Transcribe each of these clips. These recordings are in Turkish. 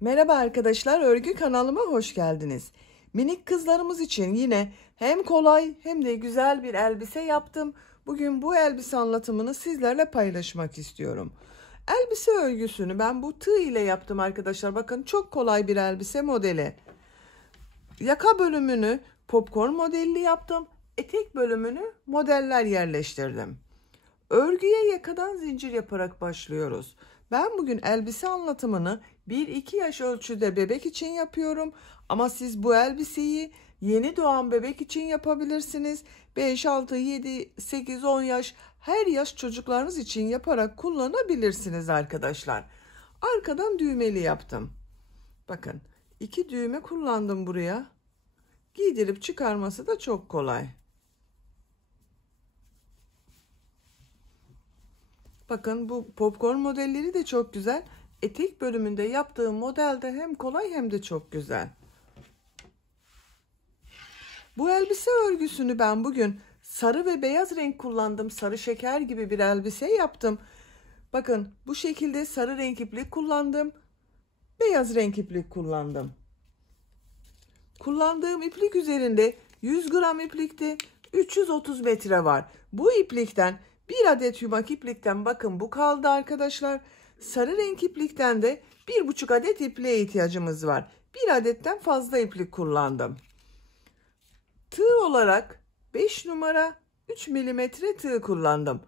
Merhaba arkadaşlar, örgü kanalıma hoş geldiniz. Minik kızlarımız için yine hem kolay hem de güzel bir elbise yaptım. Bugün bu elbise anlatımını sizlerle paylaşmak istiyorum. Elbise örgüsünü ben bu tığ ile yaptım arkadaşlar. Bakın çok kolay bir elbise modeli. Yaka bölümünü popcorn modelli yaptım. Etek bölümünü modeller yerleştirdim. Örgüye yakadan zincir yaparak başlıyoruz. Ben bugün elbise anlatımını 1-2 yaş ölçüde bebek için yapıyorum. Ama siz bu elbiseyi yeni doğan bebek için yapabilirsiniz. 5, 6, 7, 8, 10 yaş her yaş çocuklarınız için yaparak kullanabilirsiniz arkadaşlar. Arkadan düğmeli yaptım. Bakın 2 düğme kullandım buraya. Giydirip çıkarması da çok kolay. Bakın bu popcorn modelleri de çok güzel. Etek bölümünde yaptığım model de hem kolay hem de çok güzel. Bu elbise örgüsünü ben bugün sarı ve beyaz renk kullandım. Sarı şeker gibi bir elbise yaptım. Bakın bu şekilde sarı renk iplik kullandım. Beyaz renk iplik kullandım. Kullandığım iplik üzerinde 100 gram iplikte 330 metre var. Bu iplikten bir adet yumak iplikten bakın bu kaldı arkadaşlar. Sarı renk iplikten de 1,5 adet ipliğe ihtiyacımız var. Bir adetten fazla iplik kullandım. Tığ olarak 5 numara 3 milimetre tığ kullandım.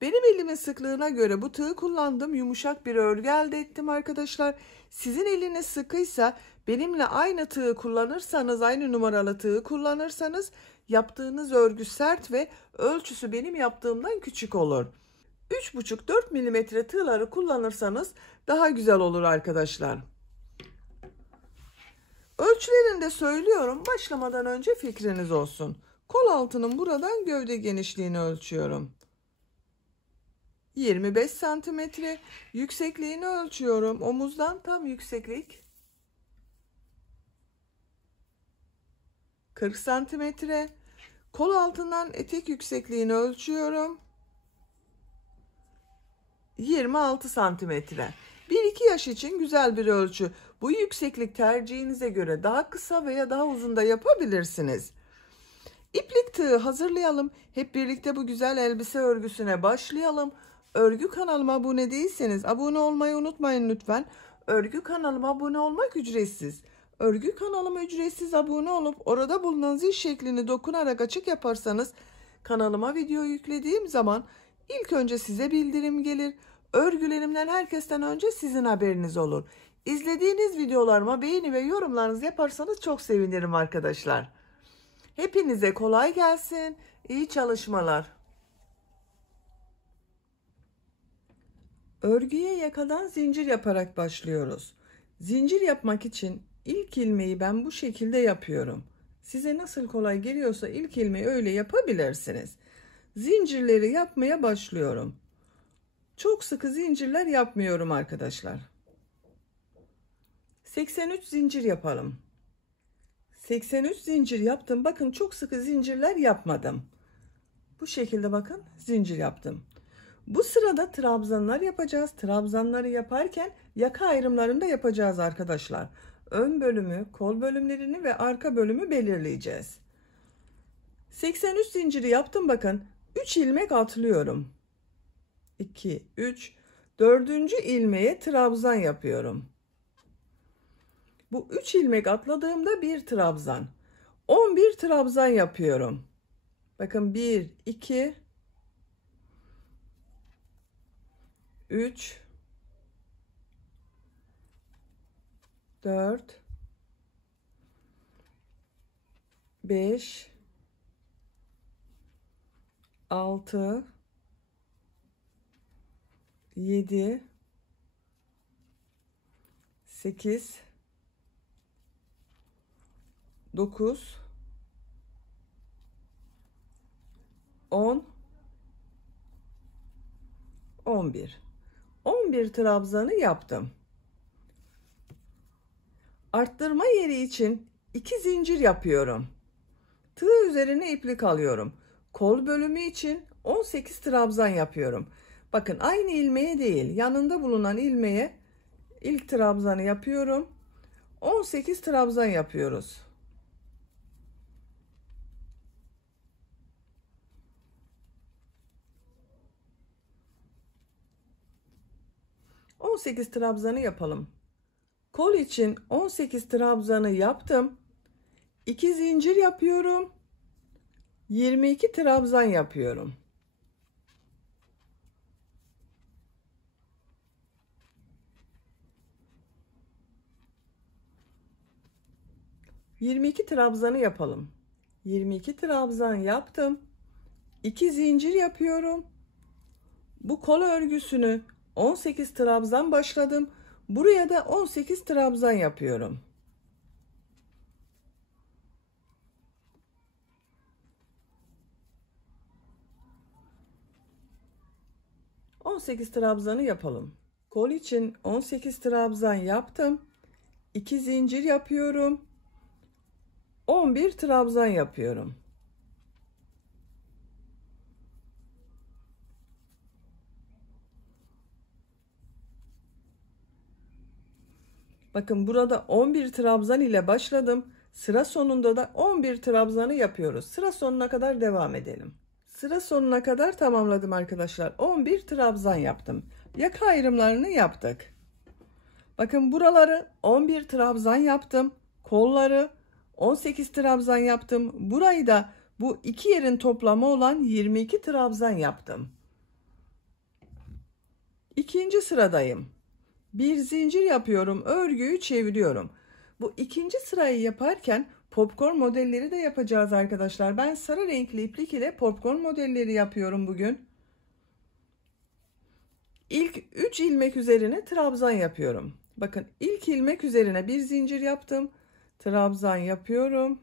Benim elimin sıklığına göre bu tığı kullandım. Yumuşak bir örgü elde ettim arkadaşlar. Sizin eliniz sıkıysa benimle aynı tığı kullanırsanız, aynı numaralı tığı kullanırsanız yaptığınız örgü sert ve ölçüsü benim yaptığımdan küçük olur. 3,5-4 milimetre tığları kullanırsanız daha güzel olur arkadaşlar. Ölçülerini de söylüyorum. Başlamadan önce fikriniz olsun. Kol altının buradan gövde genişliğini ölçüyorum. 25 santimetre. Yüksekliğini ölçüyorum. Omuzdan tam yükseklik 40 santimetre. Kol altından etek yüksekliğini ölçüyorum. 26 santimetre. 1-2 yaş için güzel bir ölçü. Bu yükseklik tercihinize göre daha kısa veya daha uzun da yapabilirsiniz. İplik tığı hazırlayalım. Hep birlikte bu güzel elbise örgüsüne başlayalım. Örgü kanalıma abone değilseniz abone olmayı unutmayın lütfen. Örgü kanalıma abone olmak ücretsiz. Örgü kanalıma ücretsiz abone olup orada bulunan zil şeklini dokunarak açık yaparsanız kanalıma video yüklediğim zaman ilk önce size bildirim gelir. Örgülerimden herkesten önce sizin haberiniz olur. İzlediğiniz videolarıma beğeni ve yorumlarınızı yaparsanız çok sevinirim arkadaşlar. Hepinize kolay gelsin. İyi çalışmalar. Örgüye yakadan zincir yaparak başlıyoruz. Zincir yapmak için ilk ilmeği ben bu şekilde yapıyorum. Size nasıl kolay geliyorsa ilk ilmeği öyle yapabilirsiniz. Zincirleri yapmaya başlıyorum. Çok sıkı zincirler yapmıyorum arkadaşlar. 83 zincir yapalım. 83 zincir yaptım. Bakın çok sıkı zincirler yapmadım. Bu şekilde bakın zincir yaptım. Bu sırada trabzanlar yapacağız. Trabzanları yaparken yaka ayrımlarını da yapacağız arkadaşlar. Ön bölümü, kol bölümlerini ve arka bölümü belirleyeceğiz. 83 zinciri yaptım bakın. 3 ilmek atlıyorum. 2, 3, 4. ilmeğe trabzan yapıyorum. Bu 3 ilmek atladığımda bir trabzan. 11 trabzan yapıyorum. Bakın 1, 2, 3, 4, 5, 6, 7, 8, 9, 10, 11. 11 trabzanı yaptım. Arttırma yeri için 2 zincir yapıyorum. Tığ üzerine iplik alıyorum. Kol bölümü için 18 trabzan yapıyorum. Bakın aynı ilmeğe değil, yanında bulunan ilmeğe İlk trabzanı yapıyorum. 18 trabzan yapıyoruz. On 18 trabzanı yapalım. Kol için 18 trabzanı yaptım. 2 zincir yapıyorum. 22 trabzan yapıyorum. ...22 trabzanı yapalım. 22 trabzan yaptım. 2 zincir yapıyorum. Bu kol örgüsünü 18 trabzan başladım. Buraya da 18 trabzan yapıyorum. 18 trabzanı yapalım. Kol için 18 trabzan yaptım. 2 zincir yapıyorum. 11 trabzan yapıyorum. Bakın burada 11 trabzan ile başladım. Sıra sonunda da 11 trabzanı yapıyoruz. Sıra sonuna kadar devam edelim. Sıra sonuna kadar tamamladım arkadaşlar. 11 trabzan yaptım. Yaka ayrımlarını yaptık. Bakın buraları 11 trabzan yaptım. Kolları 18 trabzan yaptım. Burayı da bu iki yerin toplamı olan 22 trabzan yaptım. İkinci sıradayım. Bir zincir yapıyorum. Örgüyü çeviriyorum. Bu ikinci sırayı yaparken popcorn modelleri de yapacağız arkadaşlar. Ben sarı renkli iplik ile popcorn modelleri yapıyorum bugün. İlk 3 ilmek üzerine trabzan yapıyorum. Bakın ilk ilmek üzerine bir zincir yaptım. Trabzan yapıyorum.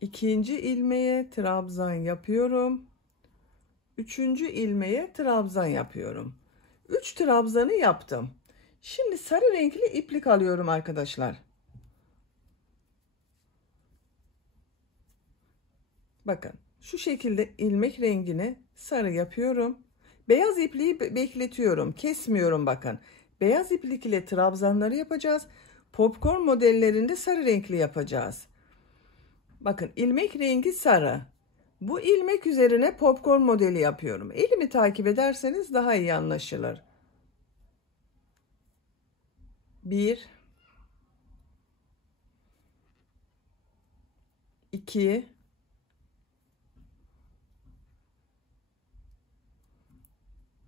İkinci ilmeğe trabzan yapıyorum. Üçüncü ilmeğe trabzan yapıyorum. 3 trabzanı yaptım. Şimdi sarı renkli iplik alıyorum arkadaşlar. Bakın şu şekilde ilmek rengini sarı yapıyorum. Beyaz ipliği bekletiyorum. Kesmiyorum bakın. Beyaz iplik ile trabzanları yapacağız. Popcorn modellerinde sarı renkli yapacağız. Bakın ilmek rengi sarı. Bu ilmek üzerine popcorn modeli yapıyorum. Elimi takip ederseniz daha iyi anlaşılır. 1 2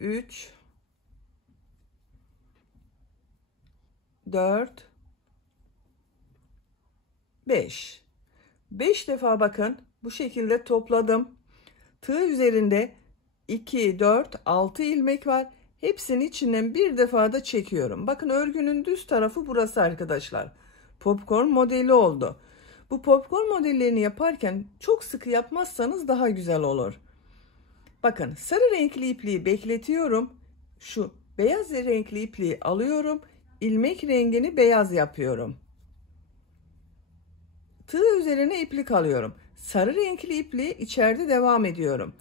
3 4 5 defa bakın bu şekilde topladım. Tığ üzerinde 2 4 6 ilmek var. Hepsinin içinden bir defa da çekiyorum. Bakın örgünün düz tarafı burası arkadaşlar. Popcorn modeli oldu. Bu popcorn modellerini yaparken çok sıkı yapmazsanız daha güzel olur. Bakın sarı renkli ipliği bekletiyorum. Şu beyaz renkli ipliği alıyorum. İlmek rengini beyaz yapıyorum. Tığ üzerine iplik alıyorum. Sarı renkli ipliği içeride devam ediyorum.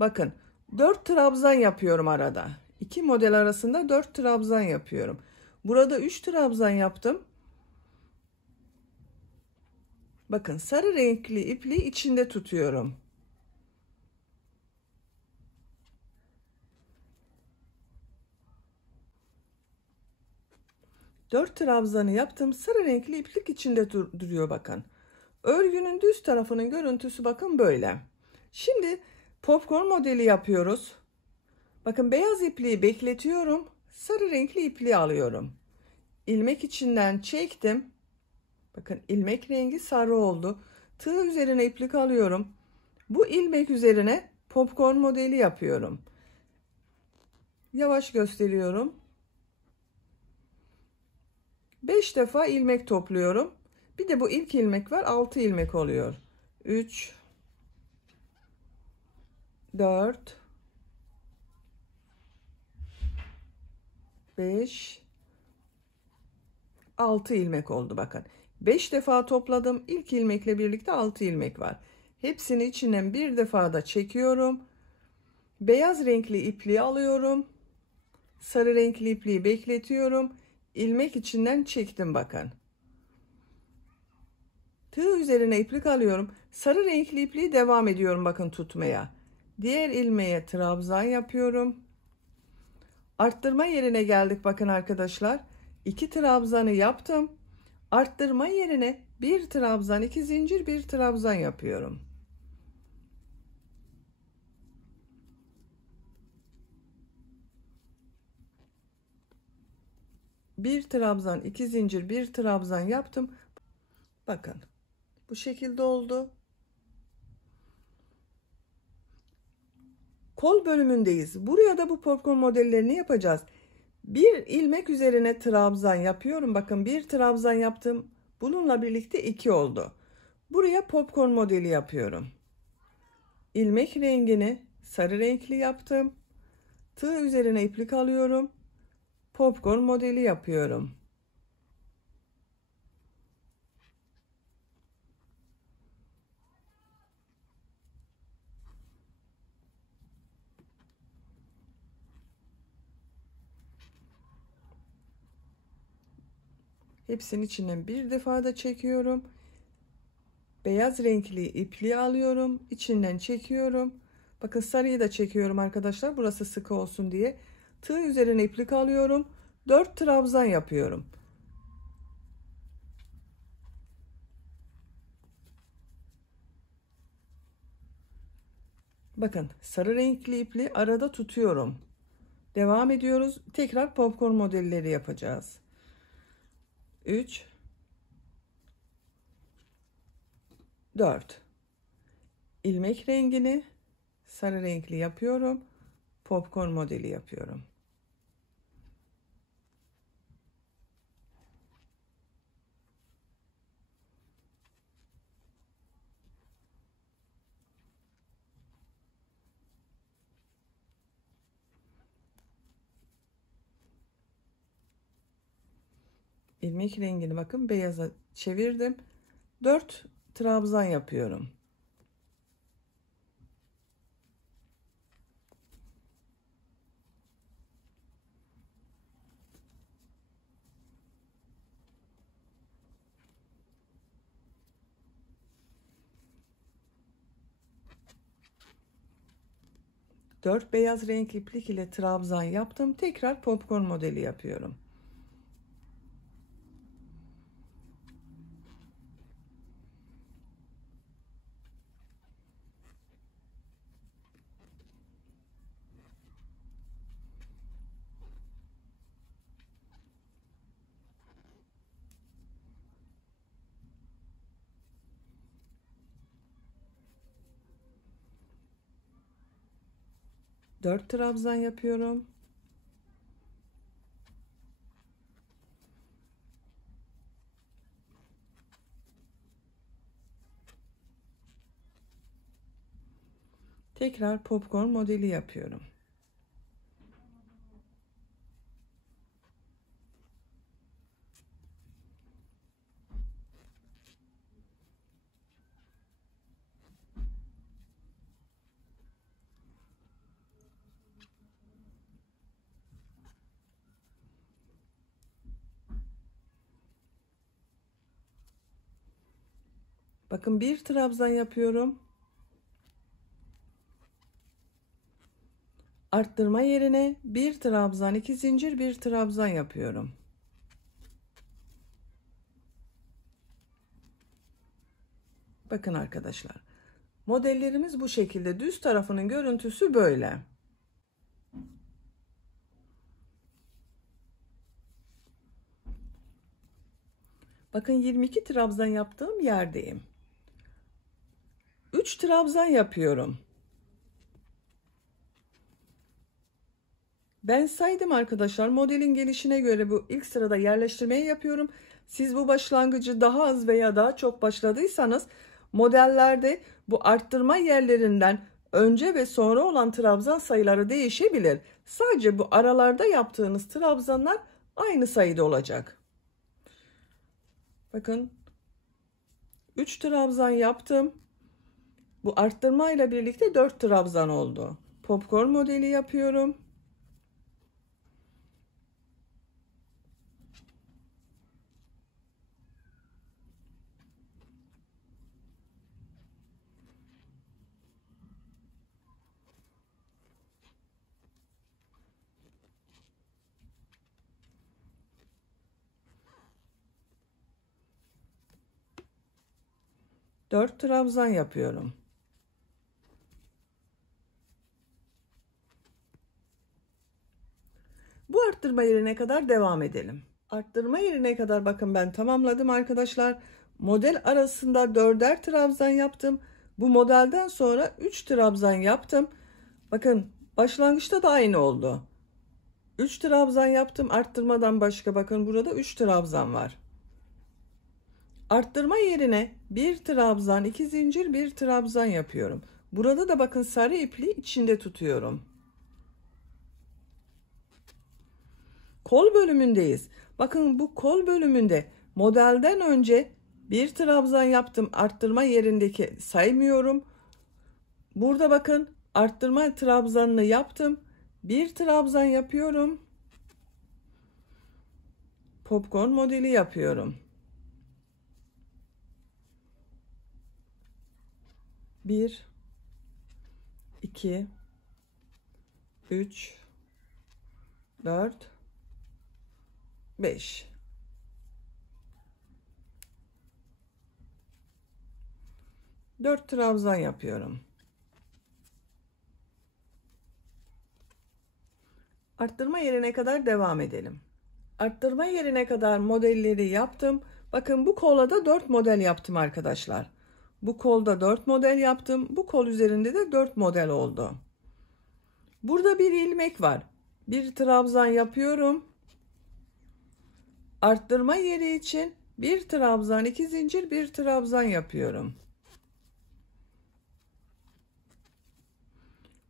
Bakın 4 trabzan yapıyorum arada. 2 model arasında 4 trabzan yapıyorum. Burada 3 trabzan yaptım. Bakın sarı renkli ipliği içinde tutuyorum. Dört trabzanı yaptım. Sarı renkli iplik içinde duruyor bakın. Örgünün düz tarafının görüntüsü bakın böyle. Şimdi popcorn modeli yapıyoruz. Bakın beyaz ipliği bekletiyorum. Sarı renkli ipliği alıyorum. İlmek içinden çektim. Bakın ilmek rengi sarı oldu. Tığ üzerine iplik alıyorum. Bu ilmek üzerine popcorn modeli yapıyorum. Yavaş gösteriyorum. 5 defa ilmek topluyorum. Bir de bu ilk ilmek var. 6 ilmek oluyor. 3 4 5 6 ilmek oldu bakın. 5 defa topladım. İlk ilmekle birlikte 6 ilmek var. Hepsini içinden bir defa da çekiyorum. Beyaz renkli ipliği alıyorum. Sarı renkli ipliği bekletiyorum. İlmek içinden çektim bakın. Tığ üzerine iplik alıyorum. Sarı renkli ipliği devam ediyorum bakın tutmaya. Diğer ilmeğe trabzan yapıyorum. Arttırma yerine geldik bakın arkadaşlar. 2 trabzanı yaptım. Arttırma yerine bir trabzan, 2 zincir, bir trabzan yapıyorum. Bir trabzan, 2 zincir, bir trabzan yaptım. Bakın bu şekilde oldu. Kol bölümündeyiz. Buraya da bu popcorn modellerini yapacağız. Bir ilmek üzerine trabzan yapıyorum. Bakın bir trabzan yaptım. Bununla birlikte 2 oldu. Buraya popcorn modeli yapıyorum. İlmek rengini sarı renkli yaptım. Tığ üzerine iplik alıyorum. Popcorn modeli yapıyorum. Hepsinin içinden bir defa da çekiyorum. Beyaz renkli ipliği alıyorum. İçinden çekiyorum. Bakın sarıyı da çekiyorum arkadaşlar. Burası sıkı olsun diye. Tığ üzerine iplik alıyorum. 4 trabzan yapıyorum. Bakın sarı renkli ipliği arada tutuyorum. Devam ediyoruz. Tekrar popcorn modelleri yapacağız. 3 4 ilmek rengini sarı renkli yapıyorum. Popcorn modeli yapıyorum. İlmek rengini bakın beyaza çevirdim. 4 trabzan yapıyorum. Dört beyaz renk iplik ile trabzan yaptım. Tekrar popcorn modeli yapıyorum. Dört trabzan yapıyorum. Tekrar popcorn modeli yapıyorum. Bakın bir trabzan yapıyorum. Arttırma yerine bir trabzan, 2 zincir, bir trabzan yapıyorum. Bakın arkadaşlar. Modellerimiz bu şekilde. Düz tarafının görüntüsü böyle. Bakın 22 trabzan yaptığım yerdeyim. 3 trabzan yapıyorum. Ben saydım arkadaşlar. Modelin gelişine göre bu ilk sırada yerleştirmeyi yapıyorum. Siz bu başlangıcı daha az veya daha çok başladıysanız modellerde bu arttırma yerlerinden önce ve sonra olan trabzan sayıları değişebilir. Sadece bu aralarda yaptığınız trabzanlar aynı sayıda olacak. Bakın 3 trabzan yaptım. Bu arttırma ile birlikte 4 trabzan oldu. Popcorn modeli yapıyorum. 4 trabzan yapıyorum. Bu arttırma yerine kadar devam edelim. Arttırma yerine kadar bakın ben tamamladım arkadaşlar. Model arasında 4'er trabzan yaptım. Bu modelden sonra 3 trabzan yaptım. Bakın başlangıçta da aynı oldu. 3 trabzan yaptım arttırmadan başka, bakın burada 3 trabzan var. Arttırma yerine 1 trabzan, 2 zincir, 1 trabzan yapıyorum. Burada da bakın sarı ipliği içinde tutuyorum. Kol bölümündeyiz. Bakın bu kol bölümünde modelden önce 1 trabzan yaptım. Arttırma yerindeki saymıyorum. Burada bakın arttırma trabzanını yaptım. 1 trabzan yapıyorum. Popcorn modeli yapıyorum. 1 2 3 4 5. Dört trabzan yapıyorum. Arttırma yerine kadar devam edelim. Arttırma yerine kadar modelleri yaptım. Bakın bu kola da 4 model yaptım arkadaşlar. Bu kolda 4 model yaptım. Bu kol üzerinde de 4 model oldu. Burada bir ilmek var. Bir trabzan yapıyorum. Arttırma yeri için 1 trabzan, 2 zincir, 1 trabzan yapıyorum.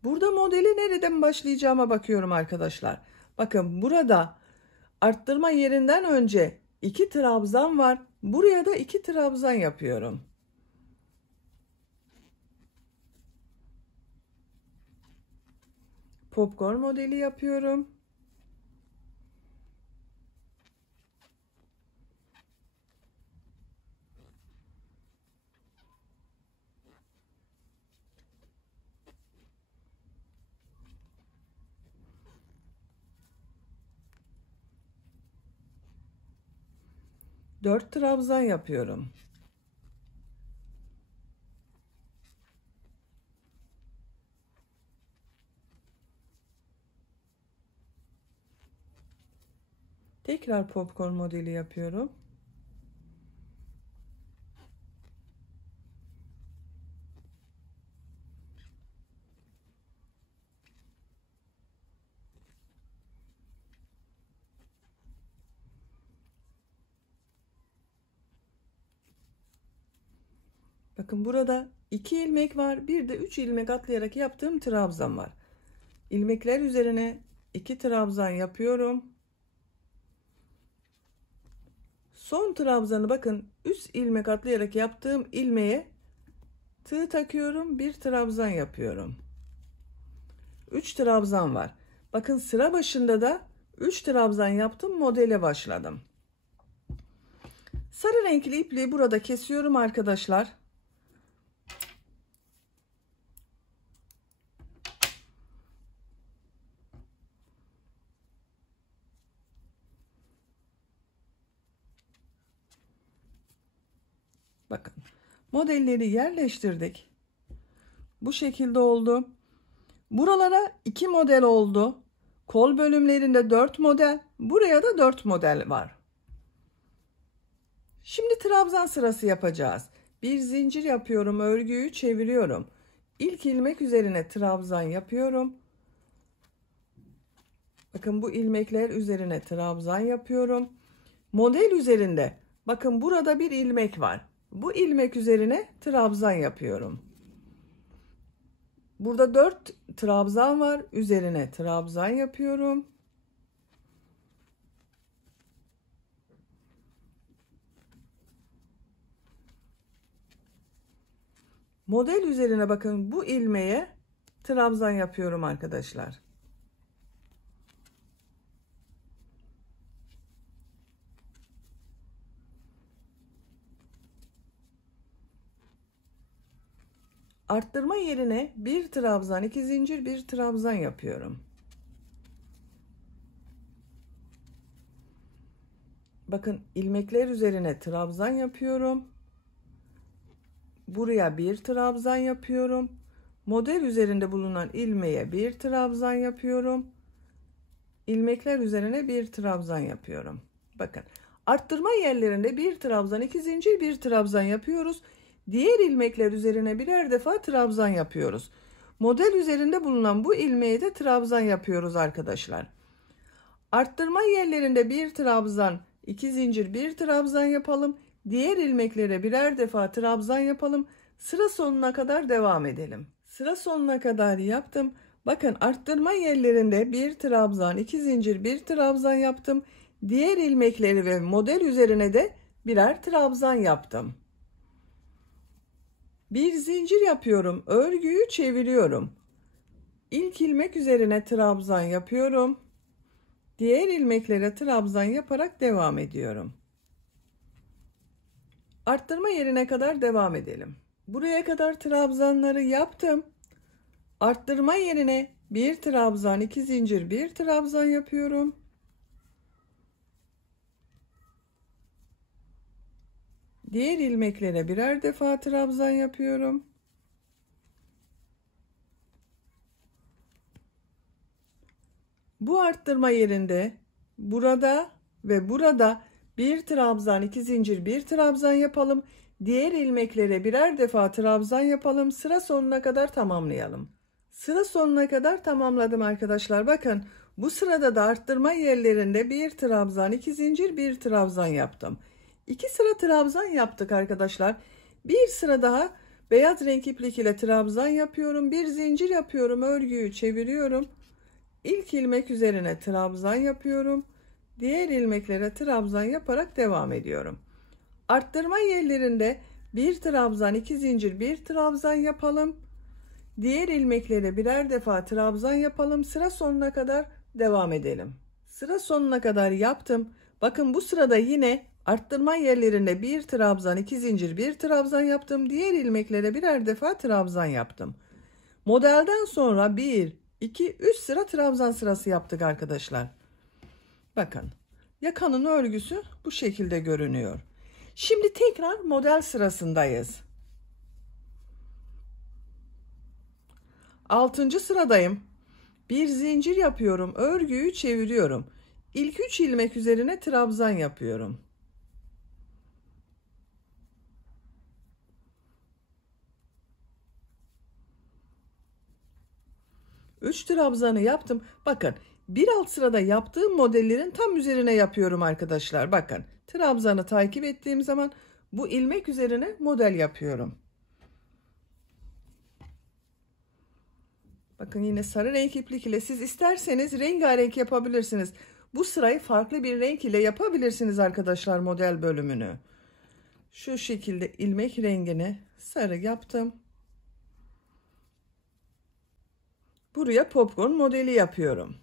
Burada modeli nereden başlayacağıma bakıyorum arkadaşlar. Bakın burada arttırma yerinden önce 2 trabzan var. Buraya da 2 trabzan yapıyorum. Popcorn modeli yapıyorum. Dört trabzan yapıyorum. Tekrar popcorn modeli yapıyorum. Bakın burada 2 ilmek var. Bir de 3 ilmek atlayarak yaptığım trabzan var. İlmekler üzerine 2 trabzan yapıyorum. Son trabzanı bakın 3 ilmek atlayarak yaptığım ilmeğe tığ takıyorum. 1 trabzan yapıyorum. 3 trabzan var. Bakın sıra başında da 3 trabzan yaptım. Modele başladım. Sarı renkli ipliği burada kesiyorum arkadaşlar. Bakın modelleri yerleştirdik. Bu şekilde oldu. Buralara 2 model oldu. Kol bölümlerinde 4 model. Buraya da 4 model var. Şimdi trabzan sırası yapacağız. Bir zincir yapıyorum. Örgüyü çeviriyorum. İlk ilmek üzerine trabzan yapıyorum. Bakın bu ilmekler üzerine trabzan yapıyorum. Model üzerinde bakın burada bir ilmek var. Bu ilmek üzerine trabzan yapıyorum. Burada 4 trabzan var. Üzerine trabzan yapıyorum. Model üzerine bakın bu ilmeğe trabzan yapıyorum arkadaşlar. Arttırma yerine 1 trabzan, 2 zincir, 1 trabzan yapıyorum. Bakın ilmekler üzerine trabzan yapıyorum. Buraya bir trabzan yapıyorum. Model üzerinde bulunan ilmeğe bir trabzan yapıyorum. İlmekler üzerine bir trabzan yapıyorum. Bakın, arttırma yerlerinde bir trabzan, iki zincir, bir trabzan yapıyoruz. Diğer ilmekler üzerine birer defa trabzan yapıyoruz. Model üzerinde bulunan bu ilmeğe de trabzan yapıyoruz arkadaşlar. Arttırma yerlerinde bir trabzan, iki zincir, bir trabzan yapalım. Diğer ilmeklere birer defa trabzan yapalım. Sıra sonuna kadar devam edelim. Sıra sonuna kadar yaptım. Bakın, arttırma yerlerinde bir trabzan, iki zincir, bir trabzan yaptım. Diğer ilmekleri ve model üzerine de birer trabzan yaptım. Bir zincir yapıyorum. Örgüyü çeviriyorum. İlk ilmek üzerine trabzan yapıyorum. Diğer ilmeklere trabzan yaparak devam ediyorum. Arttırma yerine kadar devam edelim. Buraya kadar trabzanları yaptım. Arttırma yerine bir trabzan, iki zincir, bir trabzan yapıyorum. Diğer ilmeklere birer defa trabzan yapıyorum. Bu arttırma yerinde burada ve burada bir trabzan, iki zincir, bir trabzan yapalım. Diğer ilmeklere birer defa trabzan yapalım. Sıra sonuna kadar tamamlayalım. Sıra sonuna kadar tamamladım arkadaşlar. Bakın, bu sırada da arttırma yerlerinde bir trabzan, iki zincir, bir trabzan yaptım. İki sıra trabzan yaptık arkadaşlar. Bir sıra daha beyaz renk iplik ile trabzan yapıyorum. Bir zincir yapıyorum. Örgüyü çeviriyorum. İlk ilmek üzerine trabzan yapıyorum. Diğer ilmeklere trabzan yaparak devam ediyorum. Arttırma yerlerinde bir trabzan, iki zincir, bir trabzan yapalım. Diğer ilmeklere birer defa trabzan yapalım. Sıra sonuna kadar devam edelim. Sıra sonuna kadar yaptım. Bakın, bu sırada yine arttırma yerlerinde bir trabzan, iki zincir, bir trabzan yaptım. Diğer ilmeklere birer defa trabzan yaptım. Modelden sonra 1, 2, 3 sıra trabzan sırası yaptık arkadaşlar. Bakın, yakanın örgüsü bu şekilde görünüyor. Şimdi tekrar model sırasındayız. 6. sıradayım. Bir zincir yapıyorum. Örgüyü çeviriyorum. İlk 3 ilmek üzerine trabzan yapıyorum. 3 trabzanı yaptım. Bakın, bir alt sırada yaptığım modellerin tam üzerine yapıyorum arkadaşlar. Bakın, trabzanı takip ettiğim zaman bu ilmek üzerine model yapıyorum. Bakın, yine sarı renk iplik ile siz isterseniz rengarenk yapabilirsiniz. Bu sırayı farklı bir renk ile yapabilirsiniz arkadaşlar, model bölümünü. Şu şekilde ilmek rengini sarı yaptım. Buraya popcorn modeli yapıyorum.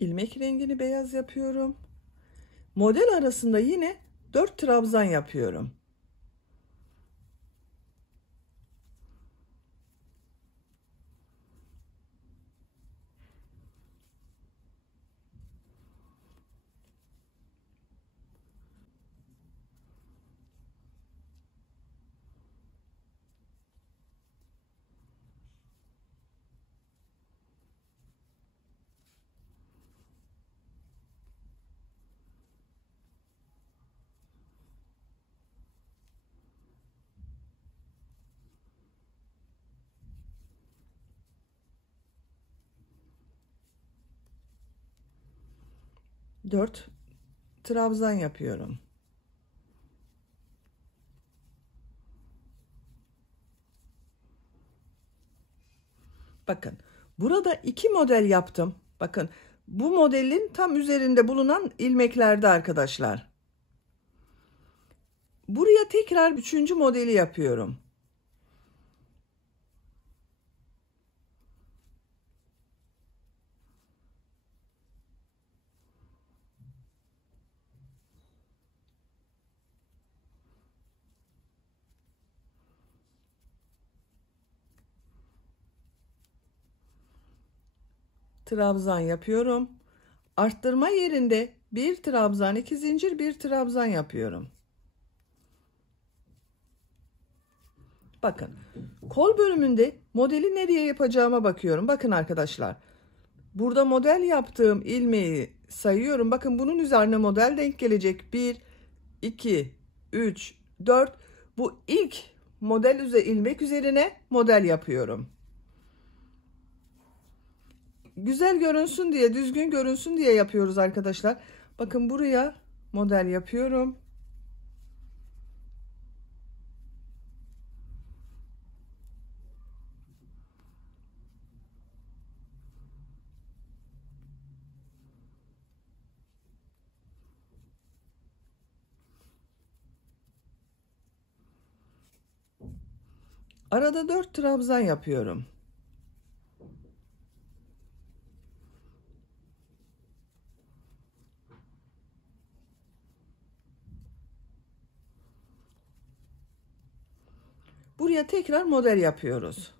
İlmek rengini beyaz yapıyorum. Model arasında yine 4 trabzan yapıyorum. Dört trabzan yapıyorum. Bakın, burada 2 model yaptım. Bakın, bu modelin tam üzerinde bulunan ilmeklerde arkadaşlar. Buraya tekrar 3. modeli yapıyorum. trabzan yapıyorum. Arttırma yerinde bir trabzan, 2 zincir, bir trabzan yapıyorum. Bakın, kol bölümünde modeli nereye yapacağıma bakıyorum. Bakın arkadaşlar, burada model yaptığım ilmeği sayıyorum. Bakın, bunun üzerine model denk gelecek. 1, 2, 3, 4. Bu ilk model ilmek üzerine model yapıyorum. Güzel görünsün diye, düzgün görünsün diye yapıyoruz arkadaşlar. Bakın, buraya model yapıyorum. Arada 4 trabzan yapıyorum. Buraya tekrar model yapıyoruz.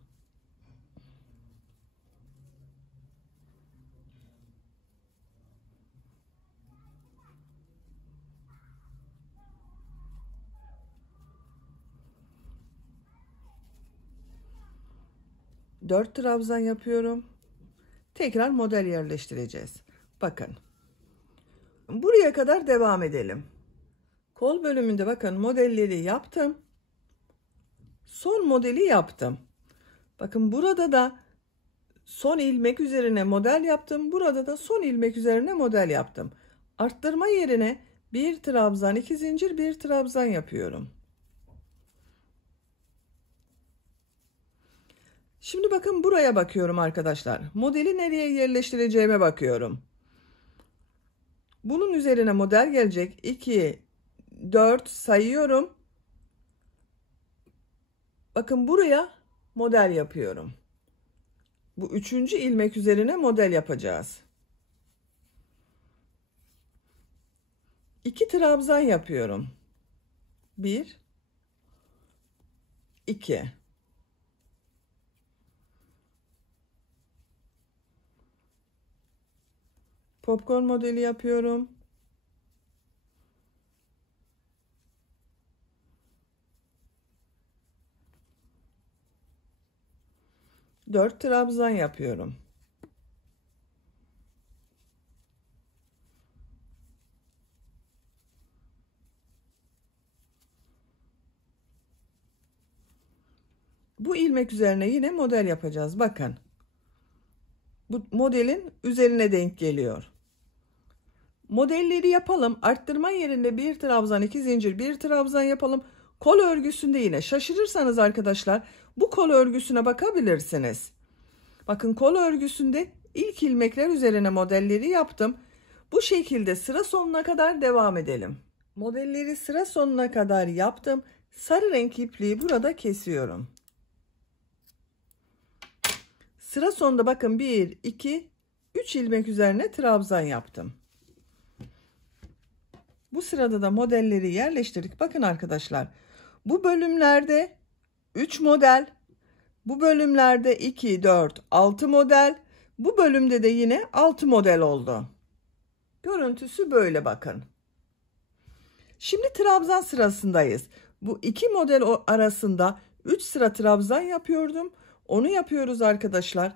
Dört trabzan yapıyorum. Tekrar model yerleştireceğiz. Bakın. Buraya kadar devam edelim. Kol bölümünde bakın modelleri yaptım. Son modeli yaptım. Bakın, burada da son ilmek üzerine model yaptım. Burada da son ilmek üzerine model yaptım. Arttırma yerine bir trabzan, 2 zincir, bir trabzan yapıyorum. Şimdi bakın, buraya bakıyorum arkadaşlar. Modeli nereye yerleştireceğime bakıyorum. Bunun üzerine model gelecek. 2, 4 sayıyorum. Bakın, buraya model yapıyorum. Bu 3. ilmek üzerine model yapacağız. 2 trabzan yapıyorum. 1, 2. Popcorn modeli yapıyorum. 4 trabzan yapıyorum. Bu ilmek üzerine yine model yapacağız. Bakın. Bu modelin üzerine denk geliyor. Modelleri yapalım. Arttırma yerinde bir trabzan, 2 zincir, bir trabzan yapalım. Kol örgüsünde yine şaşırırsanız arkadaşlar, bu kol örgüsüne bakabilirsiniz. Bakın, kol örgüsünde ilk ilmekler üzerine modelleri yaptım. Bu şekilde sıra sonuna kadar devam edelim. Modelleri sıra sonuna kadar yaptım. Sarı renk ipliği burada kesiyorum. Sıra sonunda bakın 1, 2, 3 ilmek üzerine trabzan yaptım. Bu sırada da modelleri yerleştirdik. Bakın arkadaşlar, bu bölümlerde 3 model, bu bölümlerde 2, 4, 6 model, bu bölümde de yine 6 model oldu. Görüntüsü böyle bakın. Şimdi trabzan sırasındayız. Bu iki model arasında 3 sıra trabzan yapıyordum. Onu yapıyoruz arkadaşlar.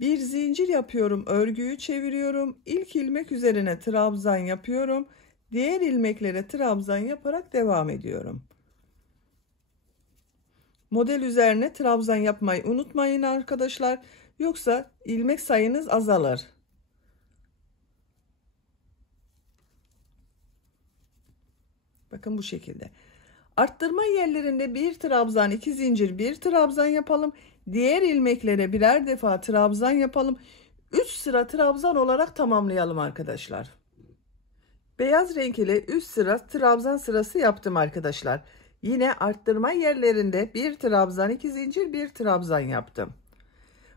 Bir zincir yapıyorum, örgüyü çeviriyorum. İlk ilmek üzerine trabzan yapıyorum. Diğer ilmeklere trabzan yaparak devam ediyorum. Model üzerine trabzan yapmayı unutmayın arkadaşlar. Yoksa ilmek sayınız azalır. Bakın, bu şekilde. Arttırma yerlerinde bir trabzan, 2 zincir, bir trabzan yapalım. Diğer ilmeklere birer defa trabzan yapalım. 3 sıra trabzan olarak tamamlayalım arkadaşlar. Beyaz renk ile 3 sıra trabzan sırası yaptım arkadaşlar. Yine arttırma yerlerinde bir trabzan, 2 zincir, bir trabzan yaptım.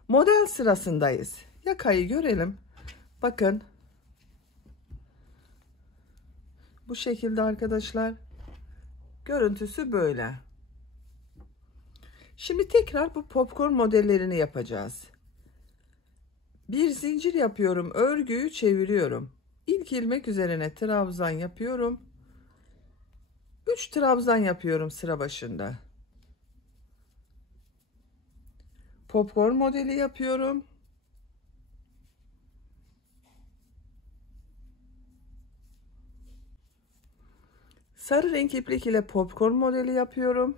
Model sırasındayız. Yakayı görelim. Bakın. Bu şekilde arkadaşlar. Görüntüsü böyle. Şimdi tekrar bu popcorn modellerini yapacağız. Bir zincir yapıyorum, örgüyü çeviriyorum. İlk ilmek üzerine trabzan yapıyorum. 3 trabzan yapıyorum sıra başında. Popcorn modeli yapıyorum. Sarı renk iplik ile popcorn modeli yapıyorum.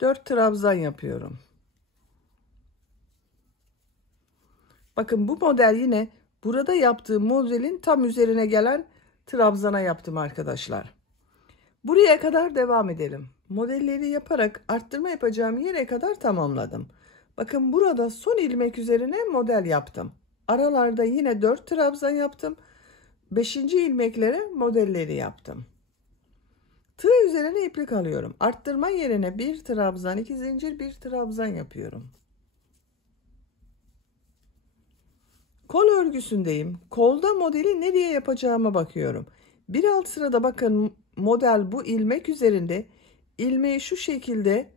Dört trabzan yapıyorum. Bakın bu model yine burada yaptığım modelin tam üzerine gelen trabzana yaptım arkadaşlar. Buraya kadar devam edelim. Modelleri yaparak arttırma yapacağım yere kadar tamamladım. Bakın burada son ilmek üzerine model yaptım. Aralarda yine 4 trabzan yaptım. 5. ilmeklere modelleri yaptım. Tığ üzerine iplik alıyorum. Arttırma yerine 1 trabzan, 2 zincir, 1 trabzan yapıyorum. Kol örgüsündeyim. Kolda modeli nereye yapacağıma bakıyorum. Bir alt sırada bakın model bu ilmek üzerinde. İlmeği şu şekilde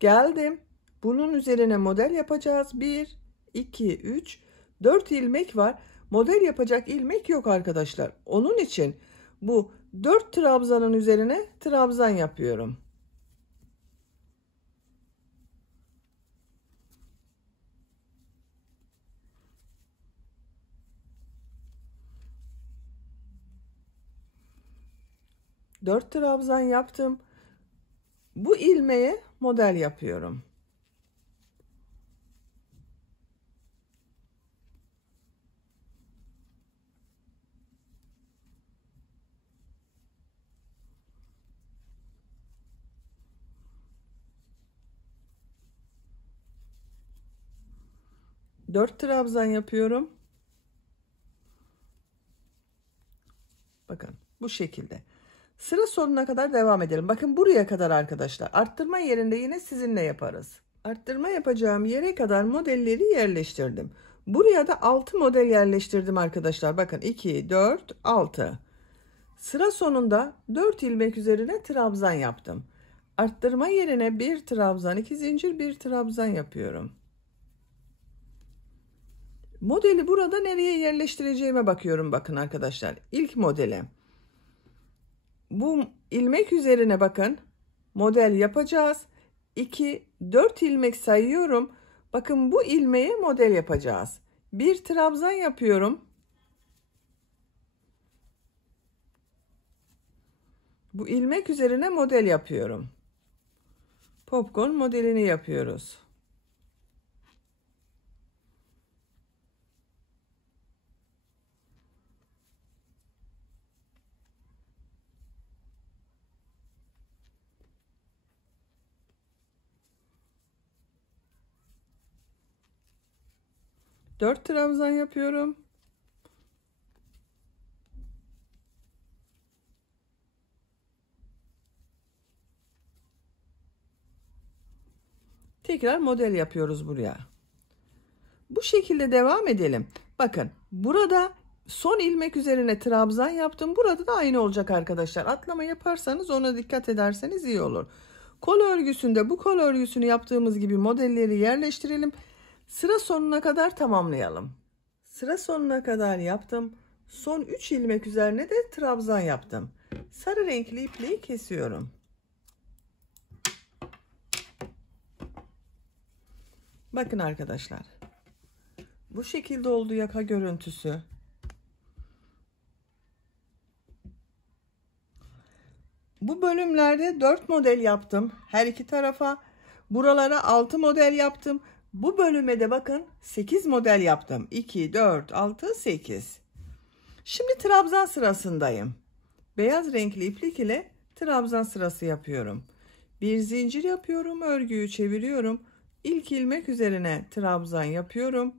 geldim. Bunun üzerine model yapacağız. 1, 2, 3, 4 ilmek var. Model yapacak ilmek yok arkadaşlar. Onun için bu 4 trabzanın üzerine trabzan yapıyorum. Dört trabzan yaptım. Bu ilmeğe model yapıyorum. Dört trabzan yapıyorum. Bakın bu şekilde. Sıra sonuna kadar devam edelim. Bakın buraya kadar arkadaşlar. Arttırma yerinde yine sizinle yaparız. Arttırma yapacağım yere kadar modelleri yerleştirdim. Buraya da 6 model yerleştirdim arkadaşlar. Bakın 2, 4, 6. Sıra sonunda 4 ilmek üzerine trabzan yaptım. Arttırma yerine 1 trabzan, 2 zincir, 1 trabzan yapıyorum. Modeli burada nereye yerleştireceğime bakıyorum bakın arkadaşlar. İlk modele. Bu ilmek üzerine bakın. Model yapacağız. 2, 4 ilmek sayıyorum. Bakın bu ilmeğe model yapacağız. Bir trabzan yapıyorum. Bu ilmek üzerine model yapıyorum. Popcorn modelini yapıyoruz. Dört trabzan yapıyorum. Tekrar model yapıyoruz buraya. Bu şekilde devam edelim. Bakın burada son ilmek üzerine trabzan yaptım. Burada da aynı olacak arkadaşlar. Atlama yaparsanız ona dikkat ederseniz iyi olur. Kol örgüsünde bu kol örgüsünü yaptığımız gibi modelleri yerleştirelim. Sıra sonuna kadar tamamlayalım. Sıra sonuna kadar yaptım. Son 3 ilmek üzerine de trabzan yaptım. Sarı renkli ipliği kesiyorum. Bakın arkadaşlar. Bu şekilde oldu yaka görüntüsü. Bu bölümlerde 4 model yaptım. Her iki tarafa. Buralara 6 model yaptım. Bu bölüme de bakın 8 model yaptım. 2, 4, 6, 8. Şimdi trabzan sırasındayım. Beyaz renkli iplik ile trabzan sırası yapıyorum. Bir zincir yapıyorum. Örgüyü çeviriyorum. İlk ilmek üzerine trabzan yapıyorum.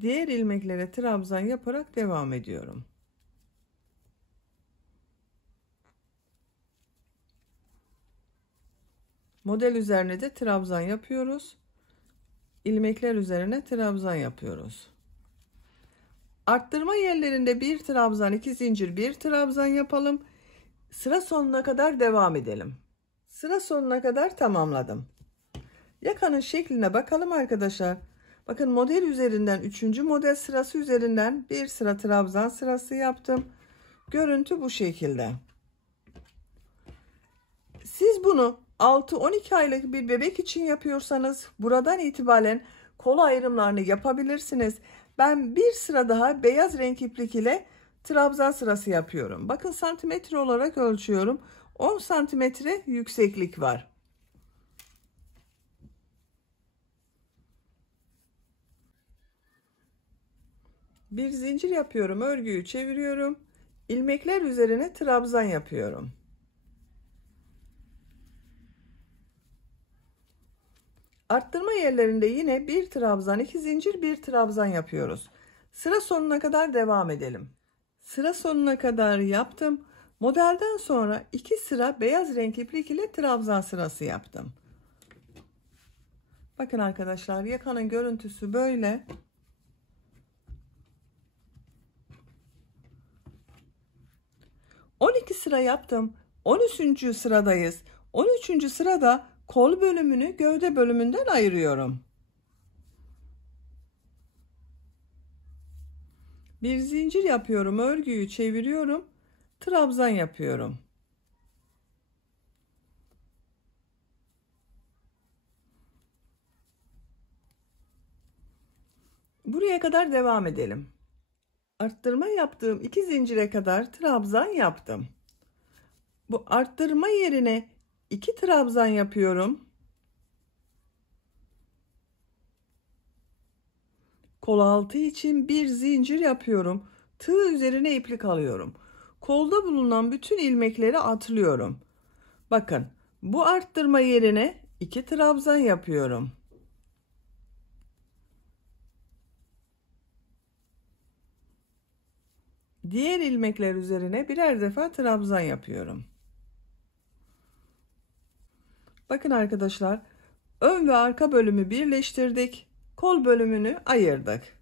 Diğer ilmeklere trabzan yaparak devam ediyorum. Model üzerine de trabzan yapıyoruz. İlmekler üzerine trabzan yapıyoruz. Arttırma yerlerinde bir trabzan, 2 zincir, bir trabzan yapalım. Sıra sonuna kadar devam edelim. Sıra sonuna kadar tamamladım. Yakanın şekline bakalım arkadaşlar. Bakın model üzerinden 3. model sırası üzerinden bir sıra trabzan sırası yaptım. Görüntü bu şekilde. Siz bunu 6-12 aylık bir bebek için yapıyorsanız buradan itibaren kol ayrımlarını yapabilirsiniz. Ben bir sıra daha beyaz renk iplik ile trabzan sırası yapıyorum. Bakın santimetre olarak ölçüyorum. 10 santimetre yükseklik var. Bir zincir yapıyorum, örgüyü çeviriyorum. İlmekler üzerine trabzan yapıyorum. Arttırma yerlerinde yine bir trabzan, 2 zincir, bir trabzan yapıyoruz. Sıra sonuna kadar devam edelim. Sıra sonuna kadar yaptım. Modelden sonra 2 sıra beyaz renk iplik ile trabzan sırası yaptım. Bakın arkadaşlar, yakanın görüntüsü böyle. ...12 sıra yaptım. 13. sıradayız. 13. sırada kol bölümünü gövde bölümünden ayırıyorum. Bir zincir yapıyorum, örgüyü çeviriyorum, trabzan yapıyorum. Buraya kadar devam edelim. Arttırma yaptığım 2 zincire kadar trabzan yaptım. Bu arttırma yerine 2 trabzan yapıyorum. Kol altı için bir zincir yapıyorum. Tığ üzerine iplik alıyorum. Kolda bulunan bütün ilmekleri atlıyorum. Bakın, bu arttırma yerine 2 trabzan yapıyorum. Diğer ilmekler üzerine birer defa trabzan yapıyorum. Bakın arkadaşlar, ön ve arka bölümü birleştirdik. Kol bölümünü ayırdık.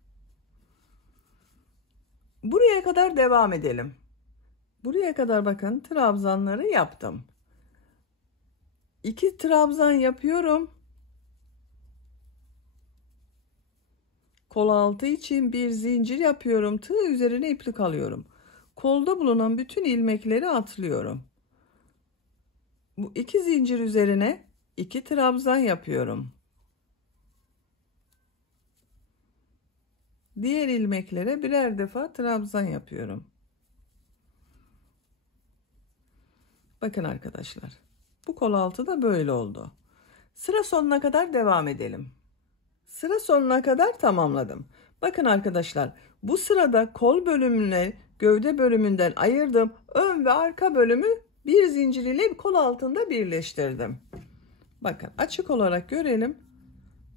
Buraya kadar devam edelim. Buraya kadar bakın, trabzanları yaptım. 2 trabzan yapıyorum. Kol altı için bir zincir yapıyorum. Tığ üzerine iplik alıyorum. Kolda bulunan bütün ilmekleri atlıyorum. Bu 2 zincir üzerine 2 trabzan yapıyorum. Diğer ilmeklere birer defa trabzan yapıyorum. Bakın arkadaşlar, bu kol altı da böyle oldu. Sıra sonuna kadar devam edelim. Sıra sonuna kadar tamamladım. Bakın arkadaşlar, bu sırada kol bölümüne gövde bölümünden ayırdım. Ön ve arka bölümü bir zincir ile kol altında birleştirdim. Bakın, açık olarak görelim.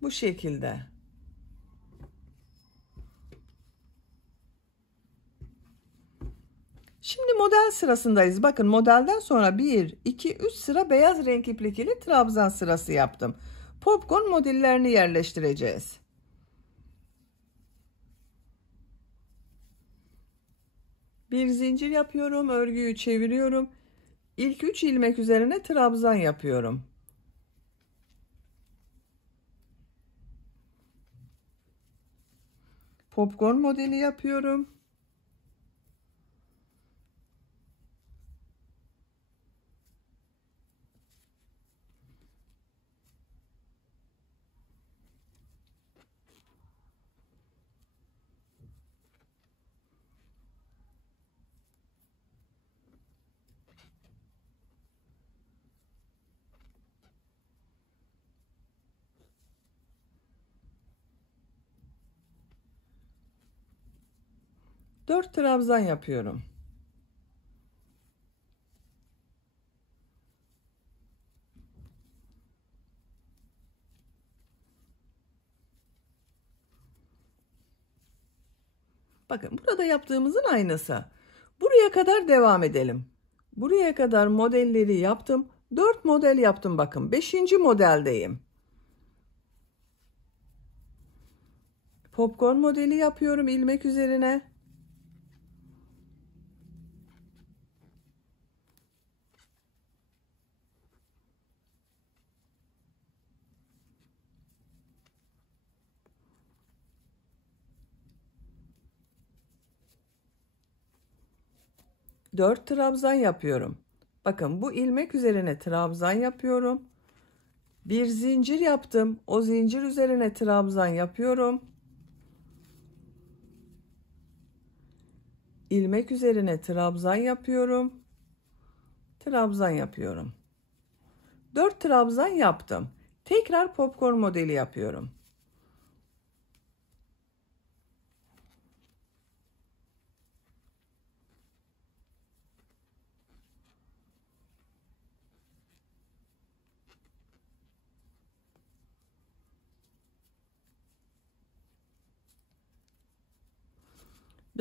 Bu şekilde. Şimdi model sırasındayız. Bakın, modelden sonra 1, 2, 3 sıra beyaz renk iplik ile trabzan sırası yaptım. Popcorn modellerini yerleştireceğiz. Bir zincir yapıyorum, örgüyü çeviriyorum. İlk 3 ilmek üzerine trabzan yapıyorum. Popcorn modeli yapıyorum. Dört trabzan yapıyorum. Bakın, burada yaptığımızın aynısı. Buraya kadar devam edelim. Buraya kadar modelleri yaptım. 4 model yaptım bakın. 5. modeldeyim. Popcorn modeli yapıyorum ilmek üzerine. Dört trabzan yapıyorum. Bakın bu ilmek üzerine trabzan yapıyorum. Bir zincir yaptım. O zincir üzerine trabzan yapıyorum. İlmek üzerine trabzan yapıyorum. Trabzan yapıyorum. 4 trabzan yaptım. Tekrar popcorn modeli yapıyorum.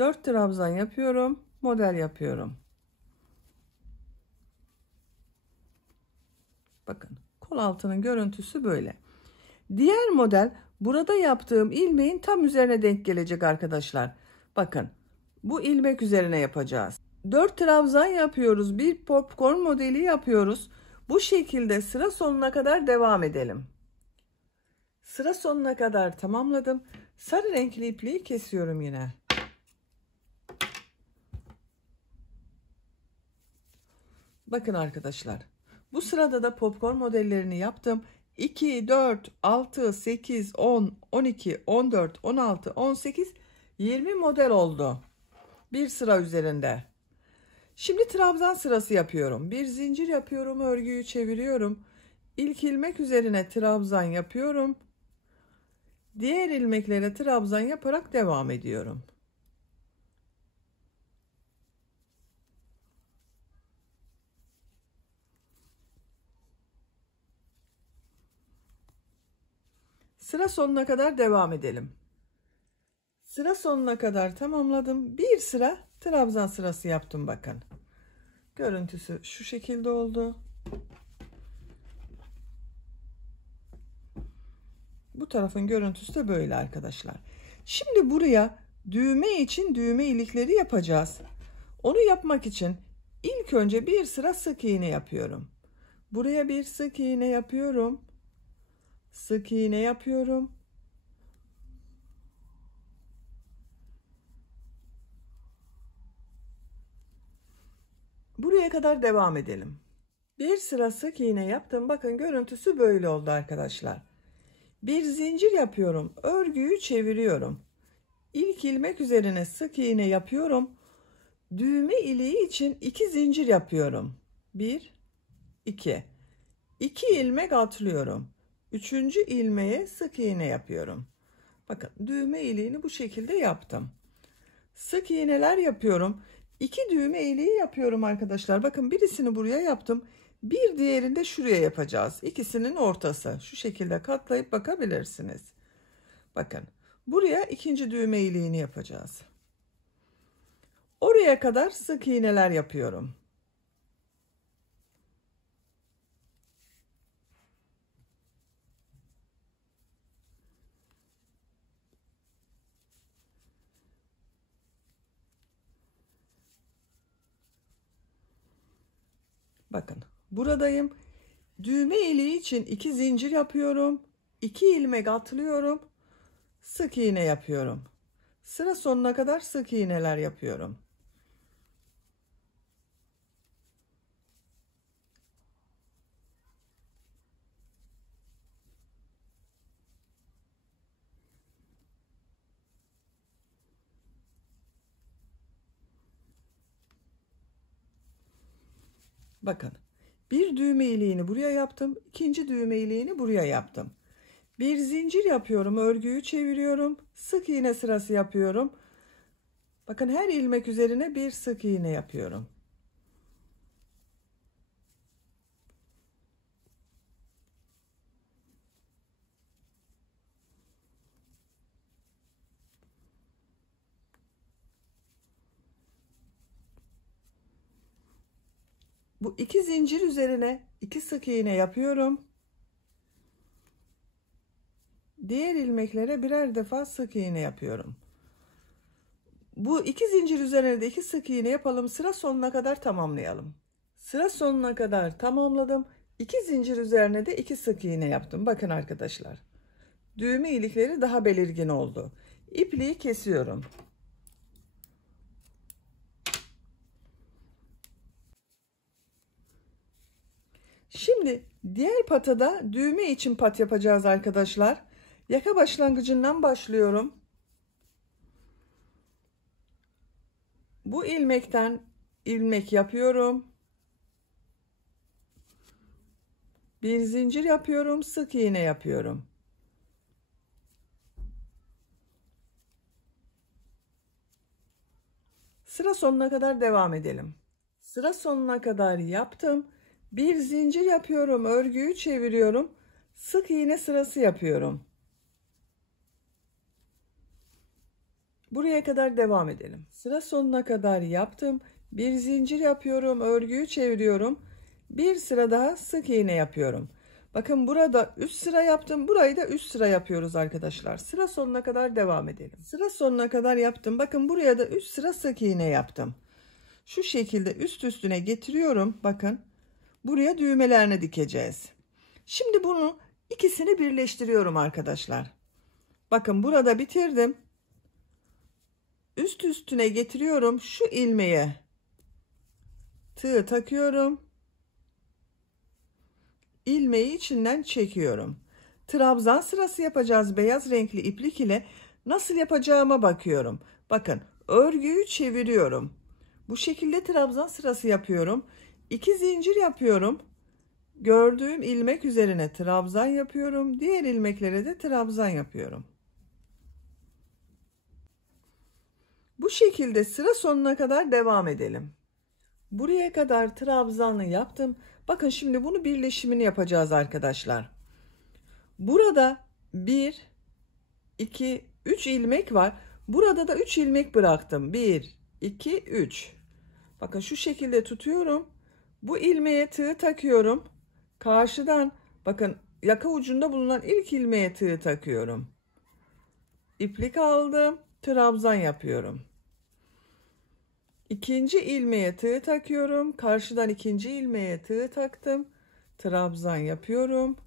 Dört trabzan yapıyorum. Model yapıyorum. Bakın kol altının görüntüsü böyle. Diğer model burada yaptığım ilmeğin tam üzerine denk gelecek arkadaşlar. Bakın bu ilmek üzerine yapacağız. 4 trabzan yapıyoruz. Bir popcorn modeli yapıyoruz. Bu şekilde sıra sonuna kadar devam edelim. Sıra sonuna kadar tamamladım. Sarı renkli ipliği kesiyorum yine. Bakın arkadaşlar. Bu sırada da popcorn modellerini yaptım. 2, 4, 6, 8, 10, 12, 14, 16, 18, 20 model oldu. Bir sıra üzerinde. Şimdi trabzan sırası yapıyorum. Bir zincir yapıyorum, örgüyü çeviriyorum. İlk ilmek üzerine trabzan yapıyorum. Diğer ilmeklere trabzan yaparak devam ediyorum. Sıra sonuna kadar devam edelim. Sıra sonuna kadar tamamladım. Bir sıra trabzan sırası yaptım bakın. Görüntüsü şu şekilde oldu. Bu tarafın görüntüsü de böyle arkadaşlar. Şimdi buraya düğme için düğme ilikleri yapacağız. Onu yapmak için ilk önce bir sıra sık iğne yapıyorum. Buraya bir sık iğne yapıyorum. Sık iğne yapıyorum. Buraya kadar devam edelim. Bir sıra sık iğne yaptım. Bakın görüntüsü böyle oldu arkadaşlar. Bir zincir yapıyorum. Örgüyü çeviriyorum. İlk ilmek üzerine sık iğne yapıyorum. Düğme iliği için 2 zincir yapıyorum. 1, 2. 2 ilmek atlıyorum. 3. ilmeğe sık iğne yapıyorum. Bakın düğme iliğini bu şekilde yaptım. Sık iğneler yapıyorum. 2 düğme iliği yapıyorum arkadaşlar. Bakın birisini buraya yaptım. Bir diğerini de şuraya yapacağız. İkisinin ortası. Şu şekilde katlayıp bakabilirsiniz. Bakın buraya ikinci düğme iliğini yapacağız. Oraya kadar sık iğneler yapıyorum. Bakın buradayım. Düğme iliği için 2 zincir yapıyorum. 2 ilmek atlıyorum. Sık iğne yapıyorum. Sıra sonuna kadar sık iğneler yapıyorum. Bakın bir düğme iliğini buraya yaptım. İkinci düğme iliğini buraya yaptım. Bir zincir yapıyorum. Örgüyü çeviriyorum. Sık iğne sırası yapıyorum. Bakın her ilmek üzerine bir sık iğne yapıyorum. Bu 2 zincir üzerine 2 sık iğne yapıyorum. Diğer ilmeklere birer defa sık iğne yapıyorum. Bu 2 zincir üzerine de 2 sık iğne yapalım. Sıra sonuna kadar tamamlayalım. Sıra sonuna kadar tamamladım. 2 zincir üzerine de 2 sık iğne yaptım. Bakın arkadaşlar. Düğme ilikleri daha belirgin oldu. İpliği kesiyorum. Şimdi diğer patada düğme için pat yapacağız arkadaşlar. Yaka başlangıcından başlıyorum. Bu ilmekten ilmek yapıyorum. Bir zincir yapıyorum, sık iğne yapıyorum. Sıra sonuna kadar devam edelim. Sıra sonuna kadar yaptım. Bir zincir yapıyorum, örgüyü çeviriyorum. Sık iğne sırası yapıyorum. Buraya kadar devam edelim. Sıra sonuna kadar yaptım. Bir zincir yapıyorum, örgüyü çeviriyorum. Bir sıra daha sık iğne yapıyorum. Bakın burada üst sıra yaptım. Burayı da üst sıra yapıyoruz arkadaşlar. Sıra sonuna kadar devam edelim. Sıra sonuna kadar yaptım. Bakın buraya da üst sıra sık iğne yaptım. Şu şekilde üst üstüne getiriyorum. Bakın buraya düğmelerini dikeceğiz. Şimdi bunu ikisini birleştiriyorum arkadaşlar. Bakın burada bitirdim. Üst üstüne getiriyorum. Şu ilmeğe tığ takıyorum. İlmeği içinden çekiyorum. Trabzan sırası yapacağız beyaz renkli iplik ile. Nasıl yapacağıma bakıyorum. Bakın örgüyü çeviriyorum. Bu şekilde trabzan sırası yapıyorum. 2 zincir yapıyorum. Gördüğüm ilmek üzerine trabzan yapıyorum. Diğer ilmeklere de trabzan yapıyorum. Bu şekilde sıra sonuna kadar devam edelim. Buraya kadar trabzanlı yaptım. Bakın şimdi bunu birleşimini yapacağız arkadaşlar. Burada 1, 2, 3 ilmek var. Burada da 3 ilmek bıraktım. 1, 2, 3. Bakın şu şekilde tutuyorum. Bu ilmeğe tığ takıyorum. Karşıdan bakın yaka ucunda bulunan ilk ilmeğe tığ takıyorum. İplik aldım. Trabzan yapıyorum. İkinci ilmeğe tığ takıyorum. Karşıdan ikinci ilmeğe tığ taktım. Trabzan yapıyorum.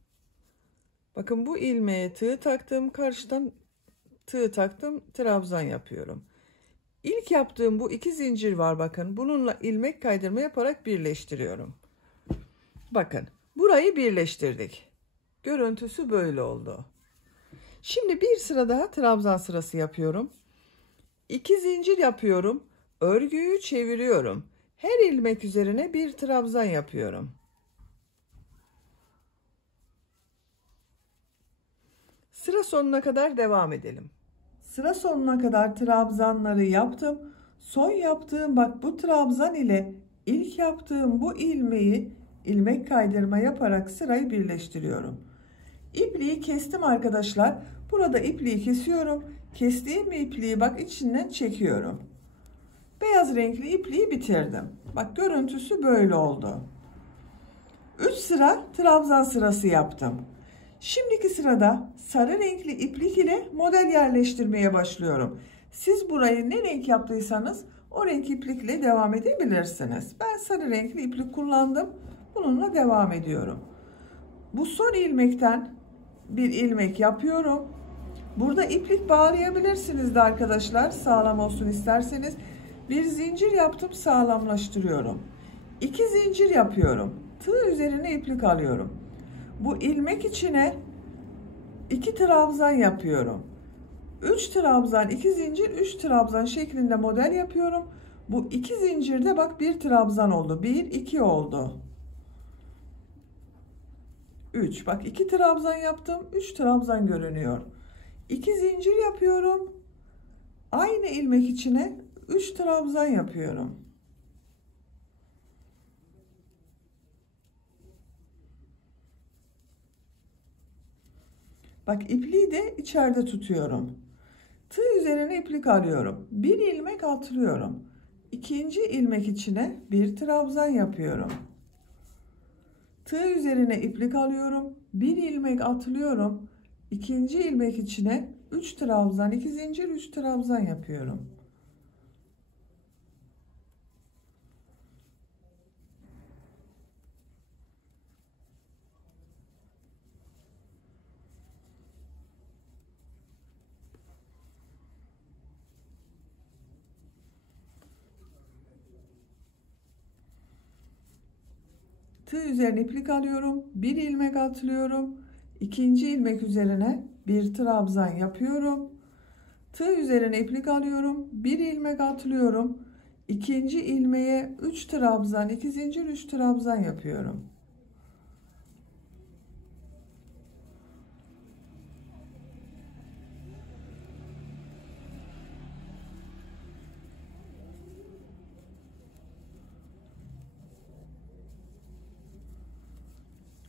Bakın bu ilmeğe tığ taktım. Karşıdan tığ taktım. Trabzan yapıyorum. İlk yaptığım bu 2 zincir var bakın. Bununla ilmek kaydırma yaparak birleştiriyorum. Bakın burayı birleştirdik. Görüntüsü böyle oldu. Şimdi bir sıra daha trabzan sırası yapıyorum. 2 zincir yapıyorum. Örgüyü çeviriyorum. Her ilmek üzerine bir trabzan yapıyorum. Sıra sonuna kadar devam edelim. Sıra sonuna kadar trabzanları yaptım. Son yaptığım bak bu trabzan ile ilk yaptığım bu ilmeği ilmek kaydırma yaparak sırayı birleştiriyorum. İpliği kestim arkadaşlar. Burada ipliği kesiyorum. Kestiğim ipliği bak içinden çekiyorum. Beyaz renkli ipliği bitirdim. Bak görüntüsü böyle oldu. 3 sıra trabzan sırası yaptım. Şimdiki sırada sarı renkli iplik ile model yerleştirmeye başlıyorum. Siz burayı ne renk yaptıysanız o renk iplikle devam edebilirsiniz. Ben sarı renkli iplik kullandım. Bununla devam ediyorum. Bu son ilmekten bir ilmek yapıyorum. Burada iplik bağlayabilirsiniz de arkadaşlar. Sağlam olsun isterseniz. Bir zincir yaptım, sağlamlaştırıyorum. 2 zincir yapıyorum. Tığ üzerine iplik alıyorum. Bu ilmek içine 2 trabzan yapıyorum. 3 trabzan, 2 zincir, 3 trabzan şeklinde model yapıyorum. Bu 2 zincirde bak bir trabzan oldu. 1, 2 oldu. 3. Bak 2 trabzan yaptım. 3 trabzan görünüyor. 2 zincir yapıyorum. Aynı ilmek içine 3 trabzan yapıyorum. Bak ipliği de içeride tutuyorum. Tığ üzerine iplik alıyorum. Bir ilmek atlıyorum. İkinci ilmek içine bir trabzan yapıyorum. Tığ üzerine iplik alıyorum. Bir ilmek atlıyorum. İkinci ilmek içine 3 trabzan, 2 zincir, 3 trabzan yapıyorum. Tığ üzerine iplik alıyorum. Bir ilmek atlıyorum. İkinci ilmek üzerine bir trabzan yapıyorum. Tığ üzerine iplik alıyorum. Bir ilmek atlıyorum. İkinci ilmeğe 3 trabzan, 2 zincir, 3 trabzan yapıyorum.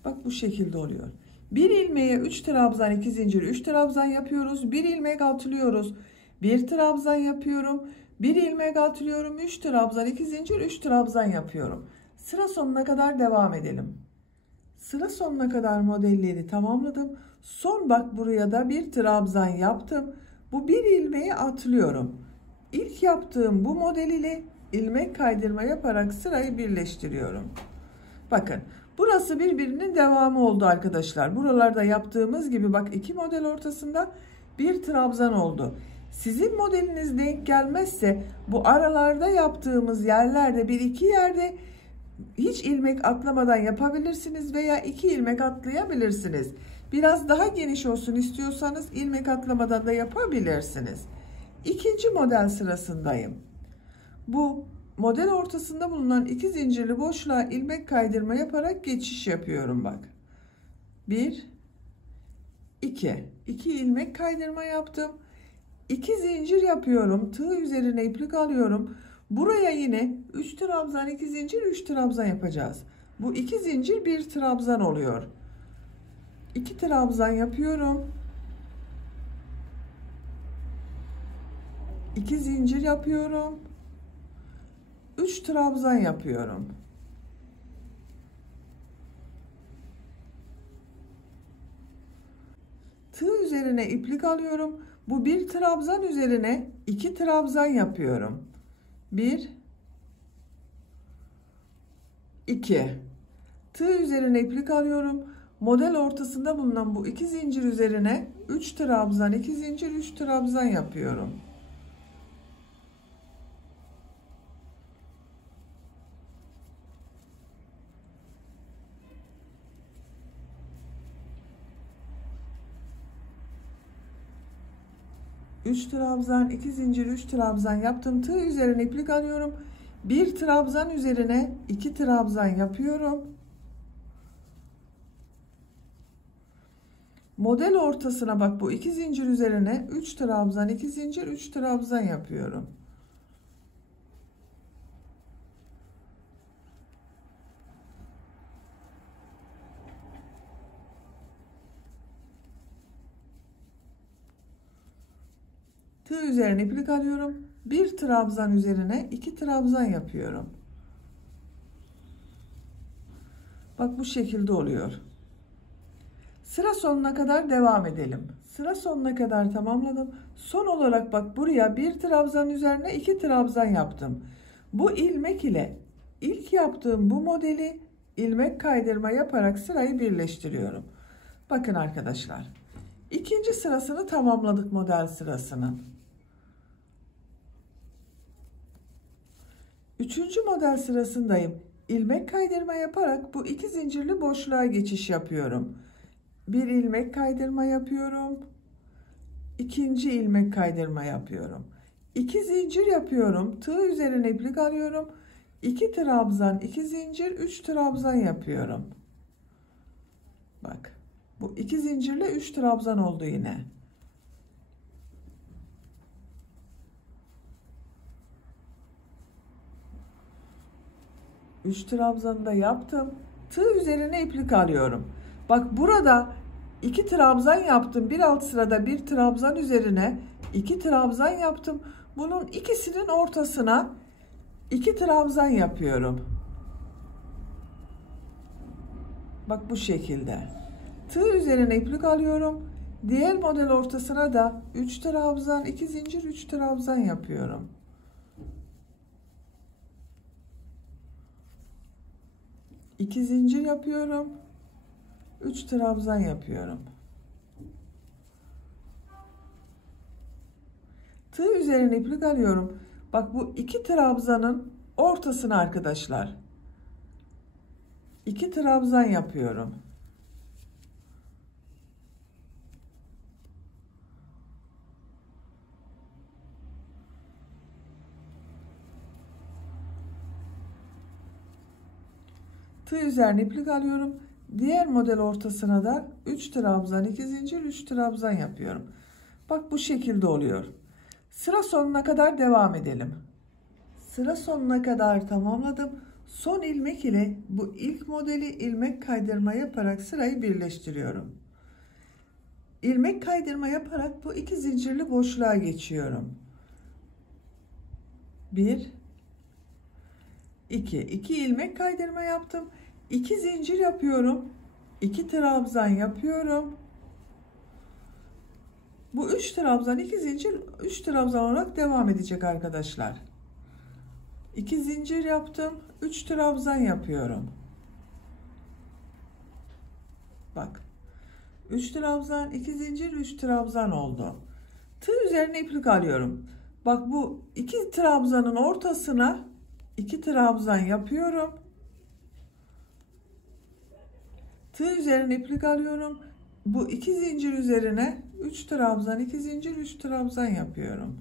Bak bu şekilde oluyor. Bir ilmeğe 3 trabzan, 2 zincir, 3 trabzan yapıyoruz. Bir ilmek atlıyoruz. Bir trabzan yapıyorum. Bir ilmek atlıyorum. 3 trabzan, 2 zincir, 3 trabzan yapıyorum. Sıra sonuna kadar devam edelim. Sıra sonuna kadar modelleri tamamladım. Son bak buraya da bir trabzan yaptım. Bu bir ilmeği atlıyorum. İlk yaptığım bu model ile ilmek kaydırma yaparak sırayı birleştiriyorum. Bakın burası birbirinin devamı oldu arkadaşlar. Buralarda yaptığımız gibi bak iki model ortasında bir trabzan oldu. Sizin modeliniz denk gelmezse bu aralarda yaptığımız yerlerde bir iki yerde hiç ilmek atlamadan yapabilirsiniz veya iki ilmek atlayabilirsiniz. Biraz daha geniş olsun istiyorsanız ilmek atlamadan da yapabilirsiniz. İkinci model sırasındayım. Bu model ortasında bulunan iki zincirli boşluğa ilmek kaydırma yaparak geçiş yapıyorum bak. 1 2 ilmek kaydırma yaptım. 2 zincir yapıyorum. Tığ üzerine iplik alıyorum. Buraya yine 3 trabzan, 2 zincir, 3 trabzan yapacağız. Bu 2 zincir 1 trabzan oluyor. 2 trabzan yapıyorum. 2 zincir yapıyorum. 3 trabzan yapıyorum. Tığ üzerine iplik alıyorum. Bu bir trabzan üzerine 2 trabzan yapıyorum. 1 2 Tığ üzerine iplik alıyorum. Model ortasında bulunan bu 2 zincir üzerine 3 trabzan, 2 zincir, 3 trabzan yapıyorum. Üç trabzan, 2 zincir, 3 trabzan yaptım. Tığ üzerine iplik alıyorum. Bir trabzan üzerine 2 trabzan yapıyorum. Model ortasına bak bu 2 zincir üzerine 3 trabzan, 2 zincir, 3 trabzan yapıyorum. Tığ üzerine iplik alıyorum. Bir trabzan üzerine 2 trabzan yapıyorum. Bak bu şekilde oluyor. Sıra sonuna kadar devam edelim. Sıra sonuna kadar tamamladım. Son olarak bak buraya bir trabzan üzerine 2 trabzan yaptım. Bu ilmek ile ilk yaptığım bu modeli ilmek kaydırma yaparak sırayı birleştiriyorum. Bakın arkadaşlar. İkinci sırasını tamamladık model sırasının. Üçüncü model sırasındayım. İlmek kaydırma yaparak bu iki zincirli boşluğa geçiş yapıyorum. Bir ilmek kaydırma yapıyorum. İkinci ilmek kaydırma yapıyorum. 2 zincir yapıyorum. Tığ üzerine iplik alıyorum. 2 trabzan, 2 zincir, 3 trabzan yapıyorum. Bak. Bu 2 zincirle 3 trabzan oldu yine. Üç trabzanı da yaptım. Tığ üzerine iplik alıyorum. Bak burada 2 trabzan yaptım. Bir alt sırada bir trabzan üzerine 2 trabzan yaptım. Bunun ikisinin ortasına 2 trabzan yapıyorum. Bak bu şekilde. Tığ üzerine iplik alıyorum. Diğer model ortasına da 3 trabzan, 2 zincir, 3 trabzan yapıyorum. İki zincir yapıyorum. 3 trabzan yapıyorum. Tığ üzerine iplik alıyorum. Bak bu iki trabzanın ortasına arkadaşlar. 2 trabzan yapıyorum. Tığ üzerine iplik alıyorum. Diğer model ortasına da 3 trabzan, 2 zincir, 3 trabzan yapıyorum. Bak bu şekilde oluyor. Sıra sonuna kadar devam edelim. Sıra sonuna kadar tamamladım. Son ilmek ile bu ilk modeli ilmek kaydırma yaparak sırayı birleştiriyorum. İlmek kaydırma yaparak bu iki zincirli boşluğa geçiyorum. 1 2 ilmek kaydırma yaptım. 2 zincir yapıyorum. 2 trabzan yapıyorum. Bu 3 trabzan, 2 zincir, 3 trabzan olarak devam edecek arkadaşlar. 2 zincir yaptım. 3 trabzan yapıyorum. Bak. 3 trabzan, 2 zincir, 3 trabzan oldu. Tığ üzerine iplik alıyorum. Bak bu 2 trabzanın ortasına 2 trabzan yapıyorum. Tığ üzerine iplik alıyorum. Bu 2 zincir üzerine 3 trabzan, 2 zincir, 3 trabzan yapıyorum.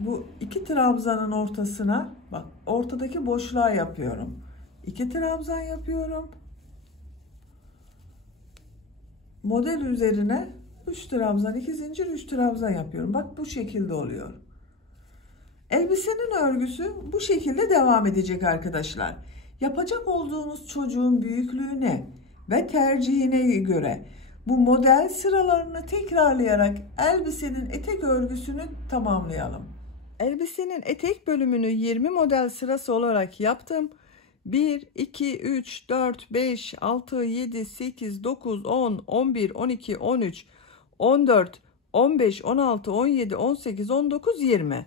Bu 2 trabzanın ortasına bak ortadaki boşluğa yapıyorum. 2 trabzan yapıyorum. Model üzerine 3 trabzan, 2 zincir, 3 trabzan yapıyorum. Bak bu şekilde oluyor. Elbisenin örgüsü bu şekilde devam edecek arkadaşlar. Yapacak olduğunuz çocuğun büyüklüğüne ve tercihine göre bu model sıralarını tekrarlayarak elbisenin etek örgüsünü tamamlayalım. Elbisenin etek bölümünü 20 model sırası olarak yaptım. 1, 2, 3, 4, 5, 6, 7, 8, 9, 10, 11, 12, 13, 14, 15, 16, 17, 18, 19, 20.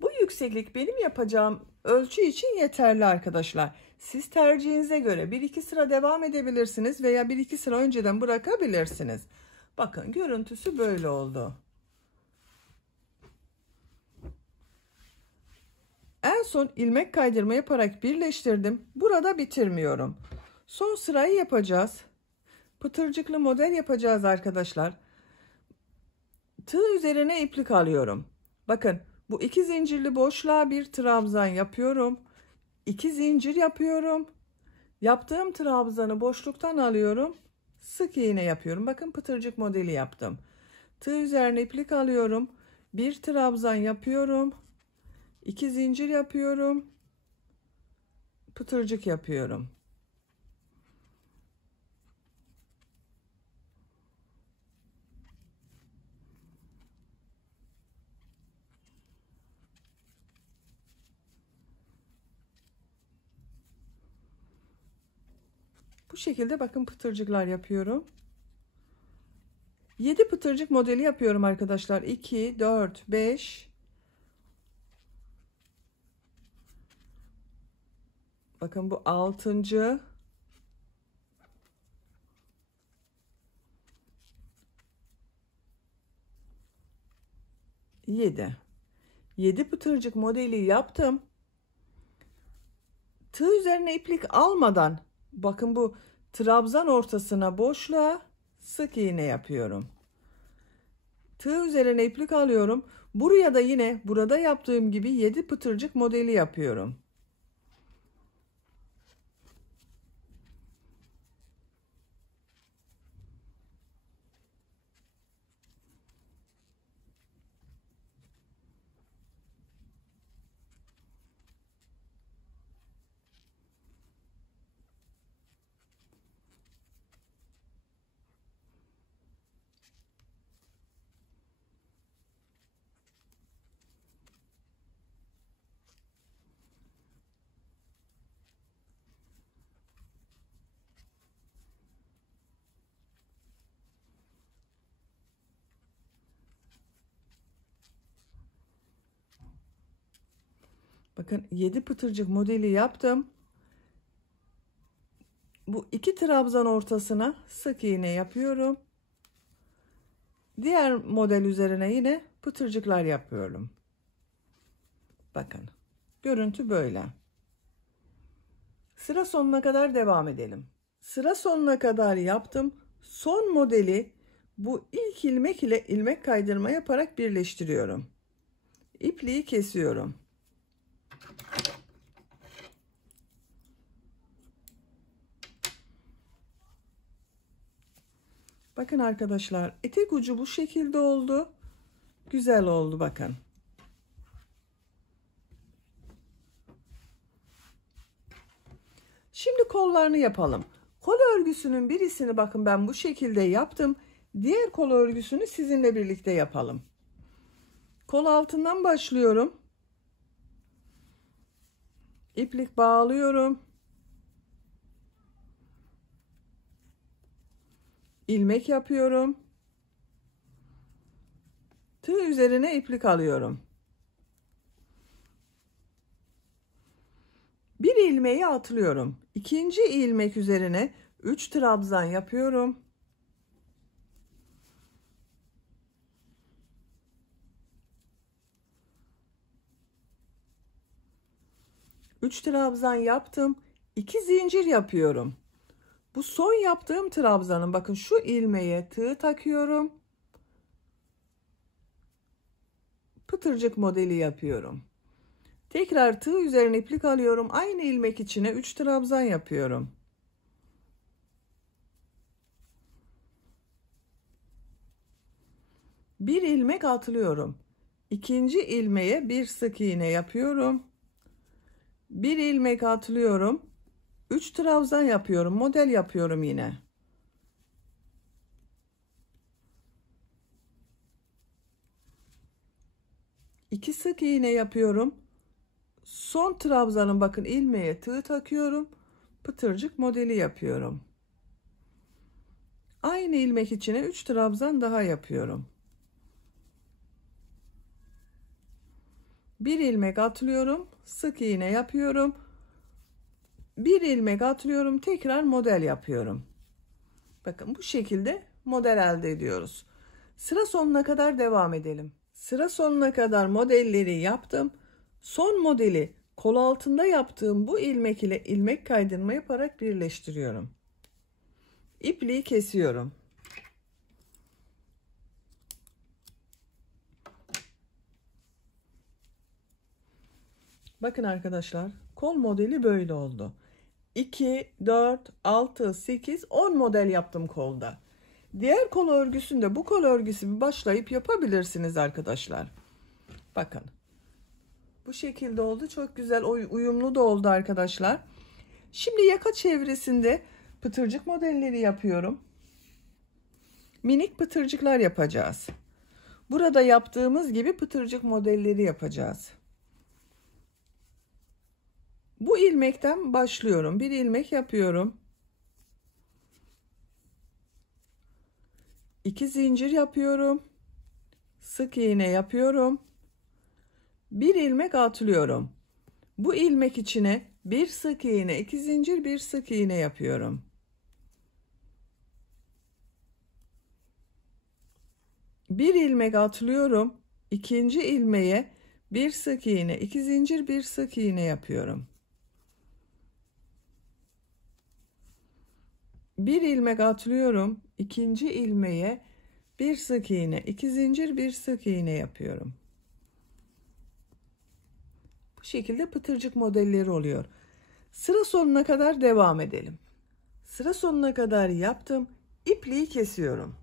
Bu yükseklik benim yapacağım ölçü için yeterli arkadaşlar. Siz tercihinize göre 1-2 sıra devam edebilirsiniz veya 1-2 sıra önceden bırakabilirsiniz. Bakın görüntüsü böyle oldu. En son ilmek kaydırma yaparak birleştirdim. Burada bitirmiyorum. Son sırayı yapacağız. Pıtırcıklı model yapacağız arkadaşlar. Tığ üzerine iplik alıyorum. Bakın bu iki zincirli boşluğa bir trabzan yapıyorum. 2 zincir yapıyorum. Yaptığım trabzanı boşluktan alıyorum. Sık iğne yapıyorum. Bakın pıtırcık modeli yaptım. Tığ üzerine iplik alıyorum. Bir trabzan yapıyorum. 2 zincir yapıyorum. Pıtırcık yapıyorum. Bu şekilde bakın pıtırcıklar yapıyorum. 7 pıtırcık modeli yapıyorum arkadaşlar. 2, 4, 5. Bakın bu 6. 7. 7 pıtırcık modeli yaptım. Tığ üzerine iplik almadan bakın bu trabzan ortasına boşluğa sık iğne yapıyorum. Tığ üzerine iplik alıyorum. Buraya da yine burada yaptığım gibi 7 pıtırcık modeli yapıyorum. Bakın 7 pıtırcık modeli yaptım. Bu 2 trabzan ortasına sık iğne yapıyorum. Diğer model üzerine yine pıtırcıklar yapıyorum. Bakın. Görüntü böyle. Sıra sonuna kadar devam edelim. Sıra sonuna kadar yaptım. Son modeli bu ilk ilmek ile ilmek kaydırma yaparak birleştiriyorum. İpliği kesiyorum. Bakın arkadaşlar, etek ucu bu şekilde oldu. Güzel oldu bakın. Şimdi kollarını yapalım. Kol örgüsünün birisini bakın ben bu şekilde yaptım. Diğer kol örgüsünü sizinle birlikte yapalım. Kol altından başlıyorum. İplik bağlıyorum. İlmek yapıyorum. Tığ üzerine iplik alıyorum. Bir ilmeği atlıyorum. İkinci ilmek üzerine 3 trabzan yapıyorum. Üç trabzan yaptım. 2 zincir yapıyorum. Bu son yaptığım trabzanın bakın şu ilmeğe tığ takıyorum. Pıtırcık modeli yapıyorum. Tekrar tığ üzerine iplik alıyorum. Aynı ilmek içine 3 trabzan yapıyorum. Bir ilmek atlıyorum. İkinci ilmeğe bir sık iğne yapıyorum. Bir ilmek atlıyorum. 3 trabzan yapıyorum. Model yapıyorum yine. İki sık iğne yapıyorum. Son trabzanın bakın ilmeğe tığ takıyorum. Pıtırcık modeli yapıyorum. Aynı ilmek içine 3 trabzan daha yapıyorum. Bir ilmek atlıyorum. Sık iğne yapıyorum. Bir ilmek atlıyorum. Tekrar model yapıyorum. Bakın bu şekilde model elde ediyoruz. Sıra sonuna kadar devam edelim. Sıra sonuna kadar modelleri yaptım. Son modeli kol altında yaptığım bu ilmek ile ilmek kaydırma yaparak birleştiriyorum. İpliği kesiyorum. Bakın arkadaşlar, kol modeli böyle oldu. 2, 4, 6, 8, 10 model yaptım kolda. Diğer kol örgüsünde bu kol örgüsü başlayıp yapabilirsiniz arkadaşlar. Bakın. Bu şekilde oldu. Çok güzel uyumlu da oldu arkadaşlar. Şimdi yaka çevresinde pıtırcık modelleri yapıyorum. Minik pıtırcıklar yapacağız. Burada yaptığımız gibi pıtırcık modelleri yapacağız. Bu ilmekten başlıyorum. Bir ilmek yapıyorum. 2 zincir yapıyorum. Sık iğne yapıyorum. Bir ilmek atlıyorum. Bu ilmek içine bir sık iğne, 2 zincir, bir sık iğne yapıyorum. Bir ilmek atlıyorum. İkinci ilmeğe bir sık iğne, 2 zincir, bir sık iğne yapıyorum. Bir ilmek atlıyorum. İkinci ilmeğe bir sık iğne, 2 zincir, bir sık iğne yapıyorum. Bu şekilde pıtırcık modelleri oluyor. Sıra sonuna kadar devam edelim. Sıra sonuna kadar yaptım. İpliği kesiyorum.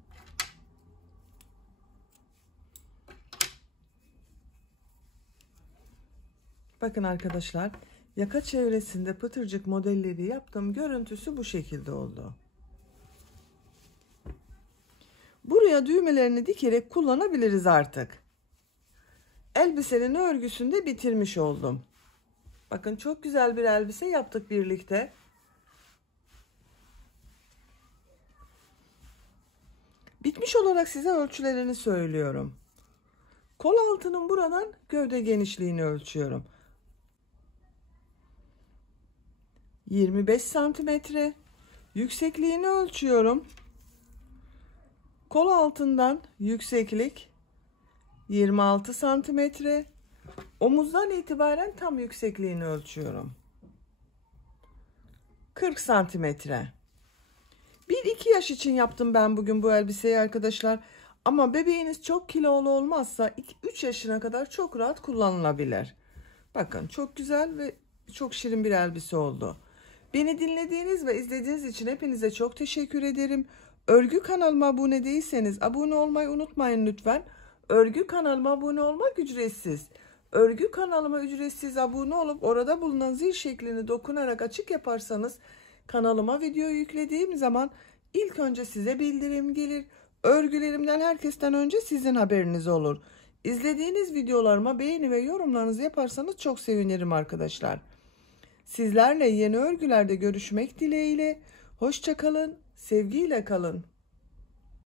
Bakın arkadaşlar, yaka çevresinde pıtırcık modelleri yaptım. Görüntüsü bu şekilde oldu. Buraya düğmelerini dikerek kullanabiliriz artık. Elbisenin örgüsünü de bitirmiş oldum. Bakın çok güzel bir elbise yaptık birlikte. Bitmiş olarak size ölçülerini söylüyorum. Kol altının buradan gövde genişliğini ölçüyorum. 25 santimetre. Yüksekliğini ölçüyorum. Kol altından yükseklik 26 santimetre. Omuzdan itibaren tam yüksekliğini ölçüyorum. 40 santimetre. 1-2 yaş için yaptım ben bugün bu elbiseyi arkadaşlar. Ama bebeğiniz çok kilolu olmazsa 3 yaşına kadar çok rahat kullanılabilir. Bakın çok güzel ve çok şirin bir elbise oldu. Beni dinlediğiniz ve izlediğiniz için hepinize çok teşekkür ederim. Örgü kanalıma abone değilseniz abone olmayı unutmayın lütfen. Örgü kanalıma abone olmak ücretsiz. Örgü kanalıma ücretsiz abone olup orada bulunan zil şeklini dokunarak açık yaparsanız kanalıma video yüklediğim zaman ilk önce size bildirim gelir. Örgülerimden herkesten önce sizin haberiniz olur. İzlediğiniz videolarıma beğeni ve yorumlarınızı yaparsanız çok sevinirim arkadaşlar. Sizlerle yeni örgülerde görüşmek dileğiyle. Hoşça kalın, sevgiyle kalın.